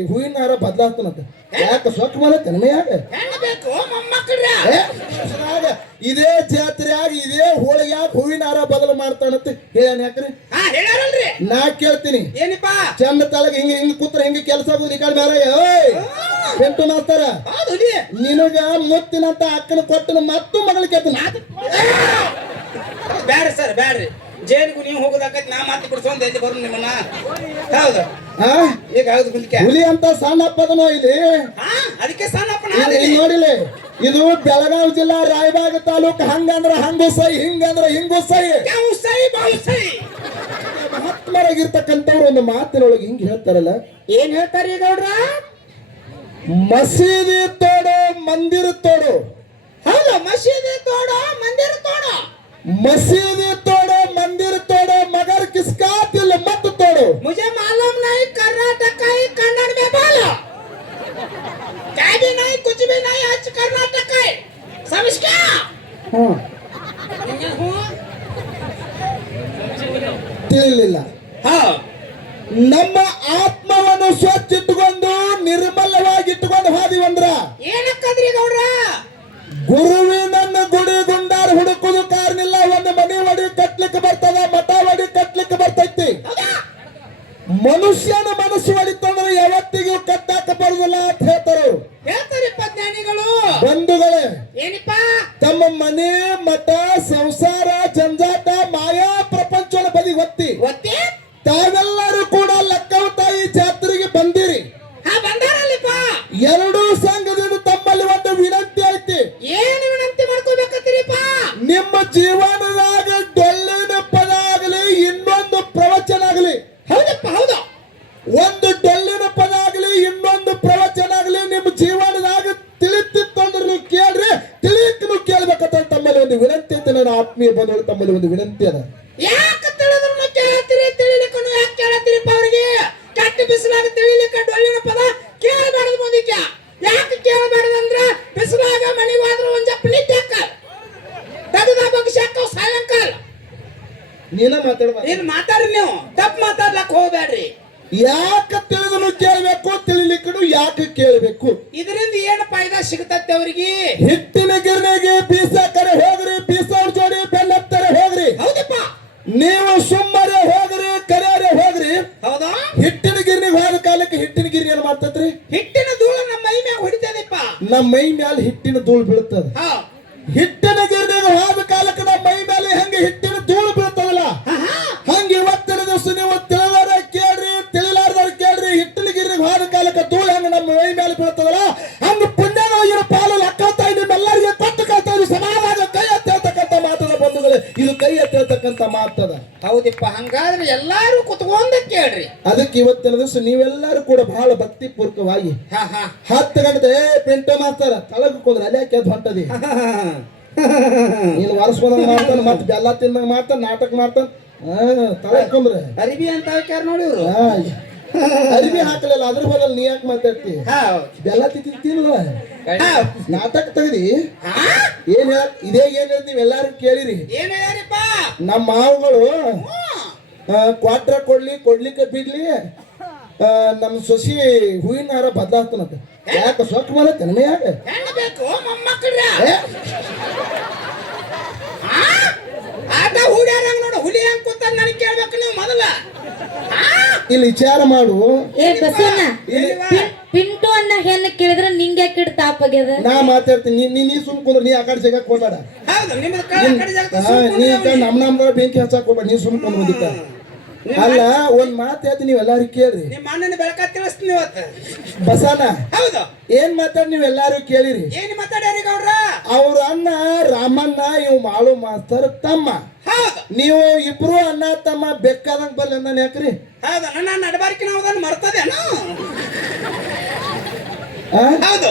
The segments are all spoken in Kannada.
ಹೂವಿನ ಹಾರ ಬದಲಾಗ್ತಾನಂತ ಯಾಕೆ ಸೊಕ್ಕ ಮೇಲೆ ತನ್ಮೆಯಾಗ ಇದೇ ಜಾತ್ರೆಯಾಗ ಇದೇ ಹೋಳಿಗ್ಯಾಗ ಹೂವಿನ ಹಾರ ಬದಲು ಮಾಡ್ತಾನಂತ ಹೇಳ ಯಾಕ್ರಿ ನಾ ಕೇಳ್ತೀನಿ ಚಂದ ತಳಗ ಹಿಂಗ ಹಿಂಗ ಕೂತ್ರ ಹಿಂಗ ಕೆಲಸ ಆಗುದು ಈ ಕಡೆ ಮೇಲೆ ಪೆಂಟು ಮಾಡ್ತಾರ ನಿನಗ ಮುತ್ತಿನಂತ ಅಕ್ಕನ ಕೊಟ್ಟನ ಮತ್ತು ಮಗಳ ಕೇಳ್ತಾನ ಬ್ಯಾಡ್ರಿ ಸರ್ ಬ್ಯಾಡ್ರಿ ಜೈಲಿಗೂ ನೀವು ಹೋಗೋದಾಕೈತಿ ನಾ ಮಾತು ಬಿಡಿಸೋಂದ ಎಲ್ಲಿ ಬರು ನಿಮ್ಮನ್ನ ಹೌದು ಈಗ ಹೌದು ಹುಲಿ ಅಂತ ಸಣ್ಣಪ್ಪದನೋ ಇಲ್ಲಿ ಅದಕ್ಕೆ ಸಣ್ಣಪ್ಪನ ನೋಡಿಲ್ಲ ಇದು ಬೆಳಗಾವಿ ಜಿಲ್ಲಾ ರಾಯಬಾಗ ತಾಲೂಕ್ ಹಂಗಂದ್ರ ಹಂಗು ಸೈ ಹಿಂಗಂದ್ರ ಹಿಂಗು ಸೈ ಮಹಾತ್ಮರಾಗಿರ್ತಕ್ಕಂಥವ್ರು ಒಂದು ಮಾತಿನೊಳಗೆ ಹಿಂಗ್ ಹೇಳ್ತಾರಲ್ಲ ಏನ್ ಹೇಳ್ತಾರ ಈಗ ಅವ್ರ ಮಸೀದಿ ತೋಡೋ ಮಂದಿರ ತೋಡೋ ಹೌದು ಮಸೀದಿ ತೋಡೋ ಮಂದಿರ ತೋಡೋ मसीदी तोड़ो मंदिर तोड़ो मगर किसका दिल मत तोड़ो मुझे मालूम नहीं कर्नाटकाई कन्नड़ में बोलो क्या भी नहीं कुछ भी नहीं आज कर्नाटकाई समझ क्या ತಿಳಿಲಿಲ್ಲ ನಮ್ಮ ಆತ್ಮವನ್ನು ಸ್ವಚ್ಛ ಇಟ್ಟುಕೊಂಡು ನಿರ್ಮಲವಾಗಿ ಇಟ್ಟುಕೊಂಡು ಹಾದಿವಂದ್ರ ಏನಕ್ಕಂದ್ರಿ ಗೌಡ್ರ ಗುರುವಿನನ್ನು ಗುಡಿ ಗುಂಡಾರ ಹುಡುಕುದು ಕಾರಣಿಲ್ಲ ಒಂದು ಮನೆ ಒಡಿ ಕಟ್ಲಿಕ್ಕೆ ಬರ್ತದ ಮಠ ಒಡಿ ಕಟ್ಲಿಕ್ಕೆ ಬರ್ತೈತಿ ಮನುಷ್ಯನ ಮನಸ್ಸು ಹೊಡಿತಂದ್ರೆ ಯಾವತ್ತಿಗೂ ಕಟ್ಟಾಕ ಬರುದಿಲ್ಲ ಅಂತ ಹೇಳ್ತಾರಪ್ಪ ಜ್ಞಾನಿಗಳು ಬಂಧುಗಳೇ ಏನಿಪ್ಪ ತಮ್ಮ ಮನೆ ಮಠ ಸಂಸಾರ ಜಂಜಾಟ ಮಾಯಾ ಪ್ರಪಂಚದ ಬದಿ ಒತ್ತಿ ತಾವೆಲ್ಲರೂ ಕೂಡ ಲಕ್ಕವ ತಾಯಿ ಜಾತ್ರೆಗೆ ಬಂದಿರಿ ಎರಡೂ ಸಂಘದಿಂದ ತಮ್ಮಲ್ಲಿ ಒಂದು ವಿನಂತಿ ಐತಿ ಏನು ವಿನಂತಿ ಮಾಡ್ಕೋಬೇಕತ್ತೀರಿಪ್ಪ ನಿಮ್ಮ ಜೀವನದಾಗ ಡೊಳ್ಳಿನ ಪದ ಆಗಲಿ ಇನ್ನೊಂದು ಪ್ರವಚನ ಆಗಲಿ ಹೌದಪ್ಪ ಹೌದು ಒಂದು ಡೊಳ್ಳಿನ ಪದ ಆಗಲಿ ಇನ್ನೊಂದು ಪ್ರವಚನ ಆಗಲಿ ನಿಮ್ಮ ಜೀವನದಾಗ ತಿಳಿತಿತ್ತಂದ್ರೆ ನೀವು ಕೇಳ್ರಿ ತಿಳಿಯಕ್ಕೆ ಕೇಳ್ಬೇಕಂತ ತಮ್ಮಲ್ಲಿ ಒಂದು ವಿನಂತಿ ಐತೆ ನನ್ನ ಆತ್ಮೀಯ ಬಂಧುಗಳು ತಮ್ಮಲ್ಲಿ ಒಂದು ವಿನಂತಿ ಅದ ಯಾಕೆ ತಿಳಿದ್ರು ಕೇಳ್ತೀರಿ ತಿಳಿಲಿಕ್ಕೆ ಯಾಕೆ ಕೇಳತ್ತೀರಿಪ್ಪ ಅವರಿಗೆ ಕಟ್ಟಿ ಬಿಸಿಲಾಗ ತಿಳಿಲಿಕ್ಕೆ ಡೊಳ್ಳಿನ ಪದ ಕೇಳಬಾರದು ಮುಂದಕ್ಕೆ ಯಾಕೆ ಕೇಳಬಾರದಂದ್ರ ಬಿಸಿಲಾಗ ಮನೆಗೆ ಹೋದ್ರೆ ಒಂದ್ ಜಪ್ಪ ನಿತ್ಯಕ್ಕ ತಗದ ಬಗ್ಸಕ್ಕ ಸಾಯಂಕಾಲ ನೀನ ಮಾತಾಡ್ಬಾರ ನೀನ್ ಮಾತಾಡ್ರಿ ನೀವು ತಪ್ಪು ಮಾತಾಡ್ಲಕ್ ಹೋಗ್ಬೇಡ್ರಿ ಯಾಕೆ ತಿಳಿದ್ರು ಕೇಳಬೇಕು ತಿಳಿಲಿಕ್ಕೂ ಯಾಕೆ ಕೇಳಬೇಕು ಇದರಿಂದ ಏನು ಫಾಯ್ದಾ ಸಿಗತತ್ತೆ ಅವರಿಗೆ ಹಿಟ್ಟಿನ ಗಿರ್ನೆಗೆ ಬೀಸ ಕರೆ ಹೋಗ್ರಿ ಬೀಸ ಜೋಡಿ ಬೆನ್ನತ್ತಾರೆ ಹೋಗ್ರಿ ಹೌದಪ್ಪ ನೀವು ಸುಮ್ಮನೆ ಹೋಗ್ರಿ ಕರೆಯರೆ ಹೋಗ್ರಿ ಹೌದಾ ಹಿಟ್ಟಿನ ಗಿರ್ನಿಗೆ ಹೋದ ಕಾಲಕ್ಕೆ ಹಿಟ್ಟಿನ ಗಿರ್ನಿ ಏನ್ ಮಾಡ್ತದ್ರಿ ಹಿಟ್ಟಿನ ಧೂಳು ನಮ್ಮ ಮೈ ಮ್ಯಾಗ ಹೊಡಿತದಪ್ಪ ನಮ್ಮ ಮೈ ಮ್ಯಾಲ ಹಿಟ್ಟಿನ ಧೂಳು ಬೀಳ್ತದ ಹಿಟ್ಟಿನ ಗಿರ್ನಿಗೆ ಹೋದ ಕಾಲಕ್ಕೆ ನಮ್ಮ ಮೈ ಮೇಲೆ ಹೆಂಗೆ ಹಿಟ್ಟಿನ ಧೂಳು ಬೀಳ್ತದಲ್ಲ ಹಂಗೆ ಇವತ್ತಿನ ದಿವಸ ನೀವು ತಿಳಿದವ್ರ ಕೇಳ್ರಿ ತಿಳಿಲಾರ್ದವ್ರ ಕೇಳ್ರಿ ಹಿಟ್ಟಿನ ಗಿರ್ನಿಗೆ ಹೋದ ಕಾಲಕ್ಕೆ ಧೂಳು ಹಂಗ ನಮ್ಮ ಮೈ ಮೇಲೆ ಬೀಳ್ತದಲ್ಲ ಹಂಗ ಪುಣ್ಯವಾಗಿರೋ ಪಾಲು ಅಕ್ಕಂತ ನಿಮ್ಮೆಲ್ಲರಿಗೆ ಕೊಟ್ಟು ಕಳ್ತಾ ಸಮಾಜ ಕೈ ಎತ್ತೇಳ್ತಕ್ಕಂಥ ಮಾತದ ಬಂಧುಗಳೇ ಇದು ಕೈ ಎತ್ತೇಳ್ತಕ್ಕಂಥ ಮಾತದ ಹೌದಪ್ಪ ಹಂಗಾದ್ರೆ ಎಲ್ಲಾರು ಕುತ್ಕೊಂಡ ಕೇಳ್ರಿ ಅದಕ್ಕೆ ಇವತ್ತಿನ ದಿವಸ ನೀವೆಲ್ಲರೂ ಕೂಡ ಬಹಳ ಭಕ್ತಿ ಪೂರ್ವಕವಾಗಿ 10 ಗಂಟೆ ಪೆಂಟ ಮಾಡ್ತಾರ ತಳಗ ಕುಂದ್ರ ಅಲ್ಲೇ ಕೆದ್ದು ಹೊಂಟದಿ ನೀನು ವರ್ಷ ಬಂದಂಗ ಮಾಡ್ತಾನ ಮತ್ತೆ ಬೆಲ್ಲ ತಿಂದಂಗ ಮಾಡ್ತಾನ ನಾಟಕ ಮಾಡ್ತಾನ ತಳಗ ಕುಂದ್ರ ಅರಿಬಿ ಅಂತ ಹಾಕ್ಯಾರ ನೋಡಿ ಇವ್ರು ಅರಿಬಿ ಹಾಕಲಿಲ್ಲ ಅದ್ರ ಬದಲು ನೀ ಯಾಕೆ ಮಾತಾಡ್ತಿ ಬೆಲ್ಲ ತಿಂತಿಲ್ಲ ನಾಟಕ ತೆಗದಿ ಏನ್ ಇದೇ ಏನ್ ಹೇಳ್ತಿ ನೀವೆಲ್ಲಾರು ಕೇಳಿರಿ ನಮ್ಮ ಮಾವುಗಳು ಕ್ವಾಟ್ರ ಕೊಡ್ಲಿಕ್ಕೆ ಬಿಡ್ಲಿ ನಮ್ ಸೊಸಿ ಹೂವಿನ ಹಾರ ಬದಲಾಗ್ತಾನಂತ ಯಾಕೆ ಸೊಕ್ಕ ಮೇಲೆ ತನ್ಮೆಯಾಗ ಹುಲಿ ಹೆಂಗ್ ಕೂತ ನನಗೆ ಕೇಳ್ಬೇಕು ನೀವು ಮೊದಲ ಇಲ್ಲಿ ವಿಚಾರ ಮಾಡು ಪಿಂಟು ಅನ್ನ ಹೆಣ್ಣು ಕೇಳಿದ್ರೆ ನಿಂಗೆ ಯಾಕೆ ತಾಪಾಗ್ಯದ ನಾ ಮಾತಾಡ್ತೀನಿ ನೀ ಸುಮ್ಕೊಂಡ್ರೆ ನೀ ಆ ಕಡೆ ಜಗಕ್ಕೆ ಹೋಗ್ಬೇಡ ನಮ್ ಬೆಂಕಿ ಹಚ್ಚಾಕ್ ಹೋಗ್ಬೇಡ ನೀ ಸುಮ್ಕೊಂಡ್ರ ಅಲ್ಲ ಒಂದ್ ಮಾತು ಹೇಳ್ತೀನಿ ನೀವೆಲ್ಲಾರು ಕೇಳ್ರಿ ಬೆಳಕ ತಿಳಿಸ್ತೀನಿ ಬಸನ ಹೌದು ಏನ್ ಮಾತಾಡ್ ನೀವೆಲ್ಲಾರು ಕೇಳಿರಿ ಏನ್ ಮಾತಾಡ್ಯಾರಿ ಗೌಡ್ರ ಅವ್ರ ಅಣ್ಣ ರಾಮಣ್ಣ ಇವ್ ಮಾಳು ಮಾಸ್ತರ್ ತಮ್ಮ ನೀವು ಇಬ್ರು ಅಣ್ಣ ತಮ್ಮ ಬೇಕಾದಂಗ ಬರ್ಲಿ ಅಂದಾನ ಯಾಕ್ರಿ ಹೌದು ನನ್ನ ನಡಬಾರಿಕೆ ನಾವು ಮರ್ತದೇನು ಹೌದು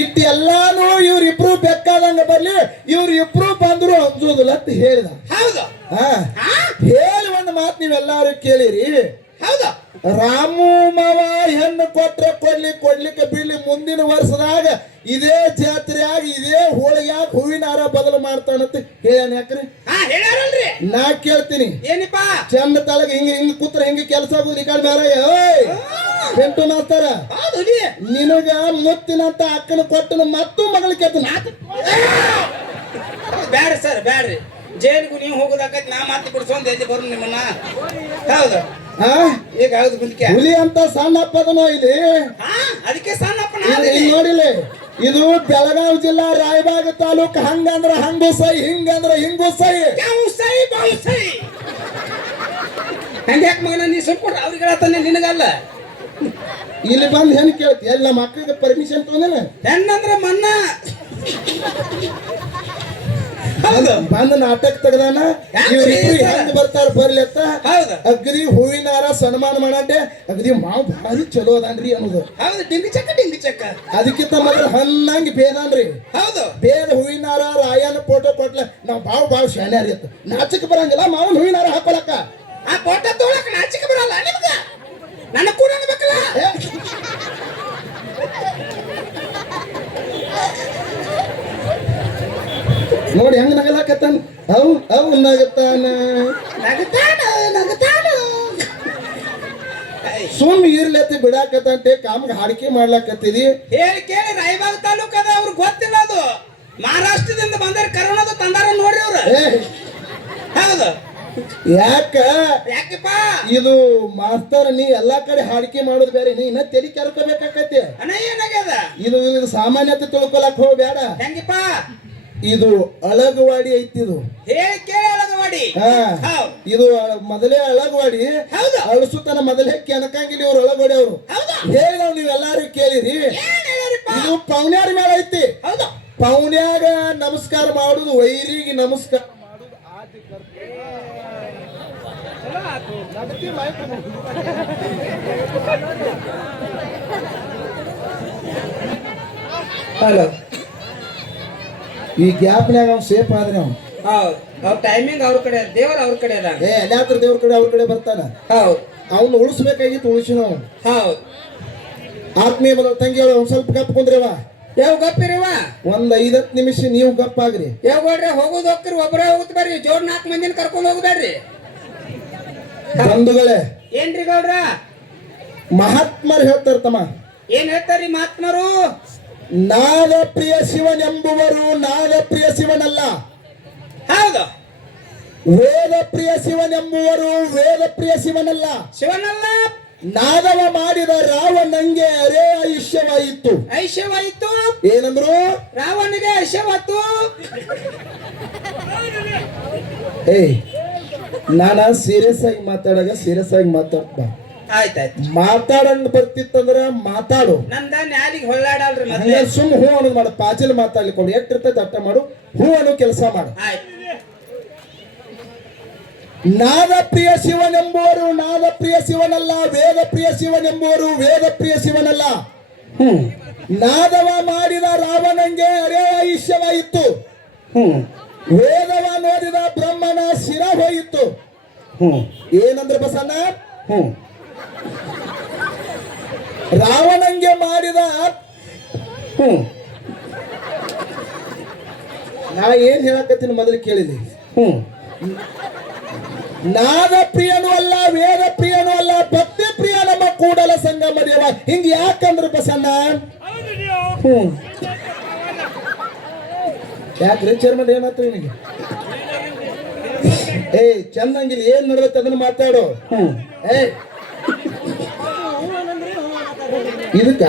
ಇಟ್ಟು ಎಲ್ಲಾನು ಇವ್ರಿಬ್ರು ಬೇಕಾದಂಗ ಬರ್ಲಿ ಇವ್ರಿಬ್ರು ಬಂದ್ರು ಅಂಜೋದಿಲ್ಲ ಅಂತ ಹೇಳಿದ ಹೌದು ಹೇಳಿ ಒಂದು ಮಾತು ನೀವೆಲ್ಲಾರು ಕೇಳಿರಿ ಹೌದು ರಾಮು ಮಾವ ಹೆಣ್ಣು ಕೊಡ್ಲಿಕ್ಕೆ ಬಿಡ್ಲಿ ಮುಂದಿನ ವರ್ಷದಾಗ ಇದೇ ಜಾತ್ರೆಯಾಗ ಇದೇ ಹೋಳಿಗ್ಯಾಗ ಹೂವಿನ ಹಾರ ಬದಲು ಮಾಡ್ತಾನಂತ ಹೇಳ್ಯಾನ ಯಾಕ್ರಿ ನಾ ಕೇಳ್ತೀನಿ ಏನಿಪ್ಪ ಚಂದ ತಳಗ ಹಿಂಗ ಹಿಂಗ ಕೂತ್ರ ಹಿಂಗ ಕೆಲಸ ಆಗುದು ಈ ಕಡೆ ಮೇಲೆ ಪೆಂಟು ಮಾಡ್ತಾರ ಹೌದು ಹುಲಿ ನಿನಗ ಮುತ್ತಿನಂತ ಅಕ್ಕನ ಕೊಟ್ಟನ ಮತ್ತು ಮಗಳ ಕೆತ್ತನ ಬ್ಯಾಡ್ರಿ ಸರ್ ಬ್ಯಾಡ್ರಿ ಜೈಲಿಗೂ ನೀವು ಹೋಗೋದಾಕೈತಿ ನಾ ಮಾತಿ ಬಿಡ್ಸೊಂದು ಎಲ್ಲಿ ಬರು ನಿಮ್ಮನ್ನ ಹೌದು ಹಾ ಈಗ ಹೌದು ಮುಂದಕ್ಕೆ ಹುಲಿ ಅಂತ ಸಣ್ಣ ಅಪ್ಪದನೋ ಇಲ್ಲಿ ಅದಕ್ಕೆ ಸಣ್ಣಪ್ಪನ ಇಲ್ಲಿ ನೋಡಿಲ್ಲ ಇದು ಬೆಳಗಾವಿ ಜಿಲ್ಲಾ ರಾಯಬಾಗ ತಾಲೂಕ್ ಹಂಗಂದ್ರ ಹಂಗು ಸೈ ಹಿಂಗಂದ್ರ ಹಿಂಗು ಸೈ ಸೈ ಬಾವು ಸೈ ಹಂಗೆ ಯಾಕೆ ಮಗನ ನೀ ಸ್ವಲ್ಪ ಕೊಡ್ರಿ ಅವ್ರಿಗೆ ಹೇಳತ್ತಾನೆ ನಿನಗಲ್ಲ ಇಲ್ಲಿ ಬಂದ್ ಹೆಣ್ ಕೇಳ್ತಿ ಎಲ್ಲ ನಮ್ಮ ಅಕ್ಕಗೆ ಪರ್ಮಿಷನ್ ತೊಗೊಂಡೇನ ಹೆಣ್ಣಂದ್ರ ಮನ್ನ ಬಂದ್ ನಾಟಕ ತೆಗ್ದಾನ ಇವ್ರಿಬ್ರು ಹೆಂಗ್ ಬರ್ತಾರ ಬರ್ಲಿ ಅಂತ ಹೌದು ಅಗ್ರಿ ಹೂವಿನಾರ ಸನ್ಮಾನ ಮಾಡಂಡೆ ಅಗ್ರಿ ಮಾವು ಭಾರಿ ಚಲೋ ಅದಾನ್ರಿ ಅನ್ನೋದು ಹೌದು ಡಿಂಗಿ ಚಕ್ಕ ಅದಕ್ಕಿಂತ ಮೊದಲು ಹನ್ನಂಗ್ ಬೇದಾನ್ರಿ ಹೌದು ಬೇದ ಹೂವಿನಾರ ರಾಯನ ಫೋಟೋ ಕೊಟ್ಲ ನಾವ್ ಬಾವ್ ಶಾನ್ಯಾರಿ ಅಂತ ನಾಚಕ್ ಬರಂಗಿಲ್ಲ ಮಾವನ್ ಹೂವಿನಾರ ಹಾಕೊಳಕ ಆ ಫೋಟೋ ತೊಗೊಳಕ ನಾಚಿಕೆ ಬರಲ್ಲ ನಿಮ್ಗ ನನ್ನ ಕೂಡ ಅನ್ಬೇಕಲ್ಲ ನೋಡಿ ಹೆಂಗ್ ನಗಲಾಕತ್ತಾನ ಅವ್ ನಗತಾನ ಸುಮ್ ಇರ್ಲತ್ತಿ ಬಿಡಾಕತ್ತಂತೆ ಕಾಮ್ಗೆ ಹಾಡಿಕೆ ಮಾಡ್ಲಾಕತ್ತಿದಿ ಹೇಳಿ ಕೇಳಿ ರಾಯಬಾಗ್ ತಾಲೂಕ್ ಅದ ಅವ್ರಿಗೆ ಗೊತ್ತಿಲ್ಲ ಅದು ಮಹಾರಾಷ್ಟ್ರದಿಂದ ಬಂದಾರ ಕರೋನಾದ ತಂದಾರ ನೋಡ್ರಿ ಅವ್ರು ಹೌದು ಯಾಕಪ್ಪ ಇದು ಮಾಸ್ತರ್ ನೀ ಎಲ್ಲಾ ಕಡೆ ಹಾಡಿಕೆ ಮಾಡೋದು ಬೇರೆ ನೀ ಇನ್ನ ತೆಲಿ ಕೆರ್ಕೋಬೇಕಾಕತಿ ಅಣ್ಣ ಏನಾಗ್ಯದ ಇದು ಸಾಮಾನ್ಯತೆ ತಿಳ್ಕೊಳಕ್ ಹೋಗ್ಬೇಡ ಹೆಂಗಿಪ್ಪ ಇದು ಅಳಗವಾಡಿ ಐತಿದು ಹೇಳಿ ಕೇಳಿ ಅಳಗವಾಡಿ ಇದು ಮೊದಲೇ ಅಳಗವಾಡಿ ಅಳಸುತನ ಮೊದಲೇ ಕೆನಕಂಗಿಲಿ ಅವ್ರು ಅಳಗವಾಡಿ ಅವರು ಹೇಳಿ ನೀವೆಲ್ಲಾರು ಕೇಳಿರಿ ಇದು ಪೌನ್ಯಾರ ಮೇಲೆ ಐತಿ ಪೌನ್ಯಾಗ ನಮಸ್ಕಾರ ಮಾಡುದು ವೈರಿಗೆ ನಮಸ್ಕಾರ ಮಾಡುದು ಆದಿ ಹಲೋ ಈ ಗ್ಯಾಪ್ನ್ಯಾಗ ಅವ್ನು ಸೇಫ್ ಆದ್ರೆ ಅವ್ನು ಹೌದು ಅವ್ರ ಟೈಮಿಂಗ್ ಅವ್ರ ಕಡೆ ದೇವರ ಅವ್ರ ಕಡೆ ಅದ ಎಲ್ಲಾತ್ರ ದೇವ್ರ ಕಡೆ ಅವ್ರ ಕಡೆ ಬರ್ತಾನ ಹೌದು ಅವ್ನು ಉಳಿಸ್ಬೇಕಾಗಿತ್ತು ಉಳಿಸಿನ ಅವ್ನು ಹೌದು ಆತ್ಮೀಯ ಬರೋ ತಂಗಿ ಒಂದ್ ಸ್ವಲ್ಪ ಗಪ್ ಕುಂದ್ರವ ಯಾವ ಗಪ್ಪಿರವ ಒಂದ್ 5-10 ನಿಮಿಷ ನೀವು ಗಪ್ ಆಗ್ರಿ ಯಾವ ಗೋಡ್ರಿ ಹೋಗುದು ಹೋಗ್ತಿರಿ ಒಬ್ಬರೇ ಹೋಗುತ್ತ ಬರ್ರಿ ಜೋಡ್ 4 ಮಂದಿನ ಕರ್ಕೊಂಡು ಹೋಗ್ಬೇಡ್ರಿ ಬಂಧುಗಳೇ ಏನ್ರಿ ಗೌಡ್ರ ಮಹಾತ್ಮರು ಹೇಳ್ತಾರ ತಮ್ಮ ಏನ್ ಹೇಳ್ತಾರಿ ಮಹಾತ್ಮರು ನಾದ ಪ್ರಿಯ ಶಿವನೆಂಬುವರು ನಾದ ಪ್ರಿಯ ಶಿವನಲ್ಲ ಹೌದು ವೇದ ಪ್ರಿಯ ಶಿವನೆಂಬುವರು ವೇದ ಪ್ರಿಯ ಶಿವನಲ್ಲ ಶಿವನಲ್ಲ ನಾದವ ಮಾಡಿದ ರಾವಣಂಗೆ ಅರೇ ಐಶ್ಯವಾಯಿತು ಐಶ್ಯವಾಯಿತು ಏನಂದ್ರು ರಾವಣಿಗೆ ಐಶ್ಯವಾಯ್ತು ನಾನ ಸೀರಿಯಸ್ ಆಗಿ ಮಾತಾಡಾಗ ಸೀರಿಯಸ್ ಆಗಿ ಮಾತಾಡ್ಬ ಆಯ್ತಾಯ್ತು ಮಾತಾಡಂಗ್ ಬರ್ತಿತ್ತಂದ್ರ ಮಾತಾಡು ನಂದ ನ್ಯಾಲಿಗೆ ಹೊಳ್ಳಾಡಲ್ರಿ ಮತ್ತೆ ಸುಮ್ ಹೂ ಅನ್ನೋದು ಮಾಡು ಪಾಚಿಲ್ ಮಾತಾಡ್ಲಿಕ್ಕೆ ಕೊಡು ಎಷ್ಟಿರ್ತೈತೆ ಅಟ್ಟ ಮಾಡು ಹೂ ಅನ್ನೋ ಕೆಲಸ ಮಾಡು ಆಯ್ತು ನಾದ ಪ್ರಿಯ ಶಿವನೆಂಬುವರು ನಾದ ಪ್ರಿಯ ಶಿವನಲ್ಲ ವೇದ ಪ್ರಿಯ ಶಿವನೆಂಬುವರು ವೇದ ಪ್ರಿಯ ಶಿವನಲ್ಲ ನಾದವ ಮಾಡಿದ ರಾವಣಂಗೆ ಅರೇ ಐಶ್ಯವಾಯಿತು ವೇದವ ನೋಡಿದ ಬ್ರಹ್ಮನ ಶಿರ ಹೋಯಿತು ಏನಂದ್ರೆ ಬಸಣ್ಣ ರಾವಣಂಗೆ ಮಾಡಿದ ನಾ ಏನ್ ಹೇಳಕತ್ತೀನಿ ಮೊದಲು ಕೇಳಿಲಿ ನಾದ ಪ್ರಿಯನೂ ಅಲ್ಲ ವೇದ ಪ್ರಿಯನೂ ಅಲ್ಲ ಭಕ್ತಿ ಪ್ರಿಯ ನಮ್ಮ ಕೂಡಲ ಸಂಗಮ ದೇವ ಹಿಂಗ ಯಾಕಂದ್ರೆ ಬಸಣ್ಣ ಯಾಕ್ರಿ ಚೇರ್ಮನ್ ಏನಾಯ್ತು ನಿನಗೆ ಚಂದಂಗಿಲ್ಲ ಏನ್ ನಡೆದತ್ತೆ ಅದನ್ನ ಮಾತಾಡು ಇದಕ್ಕ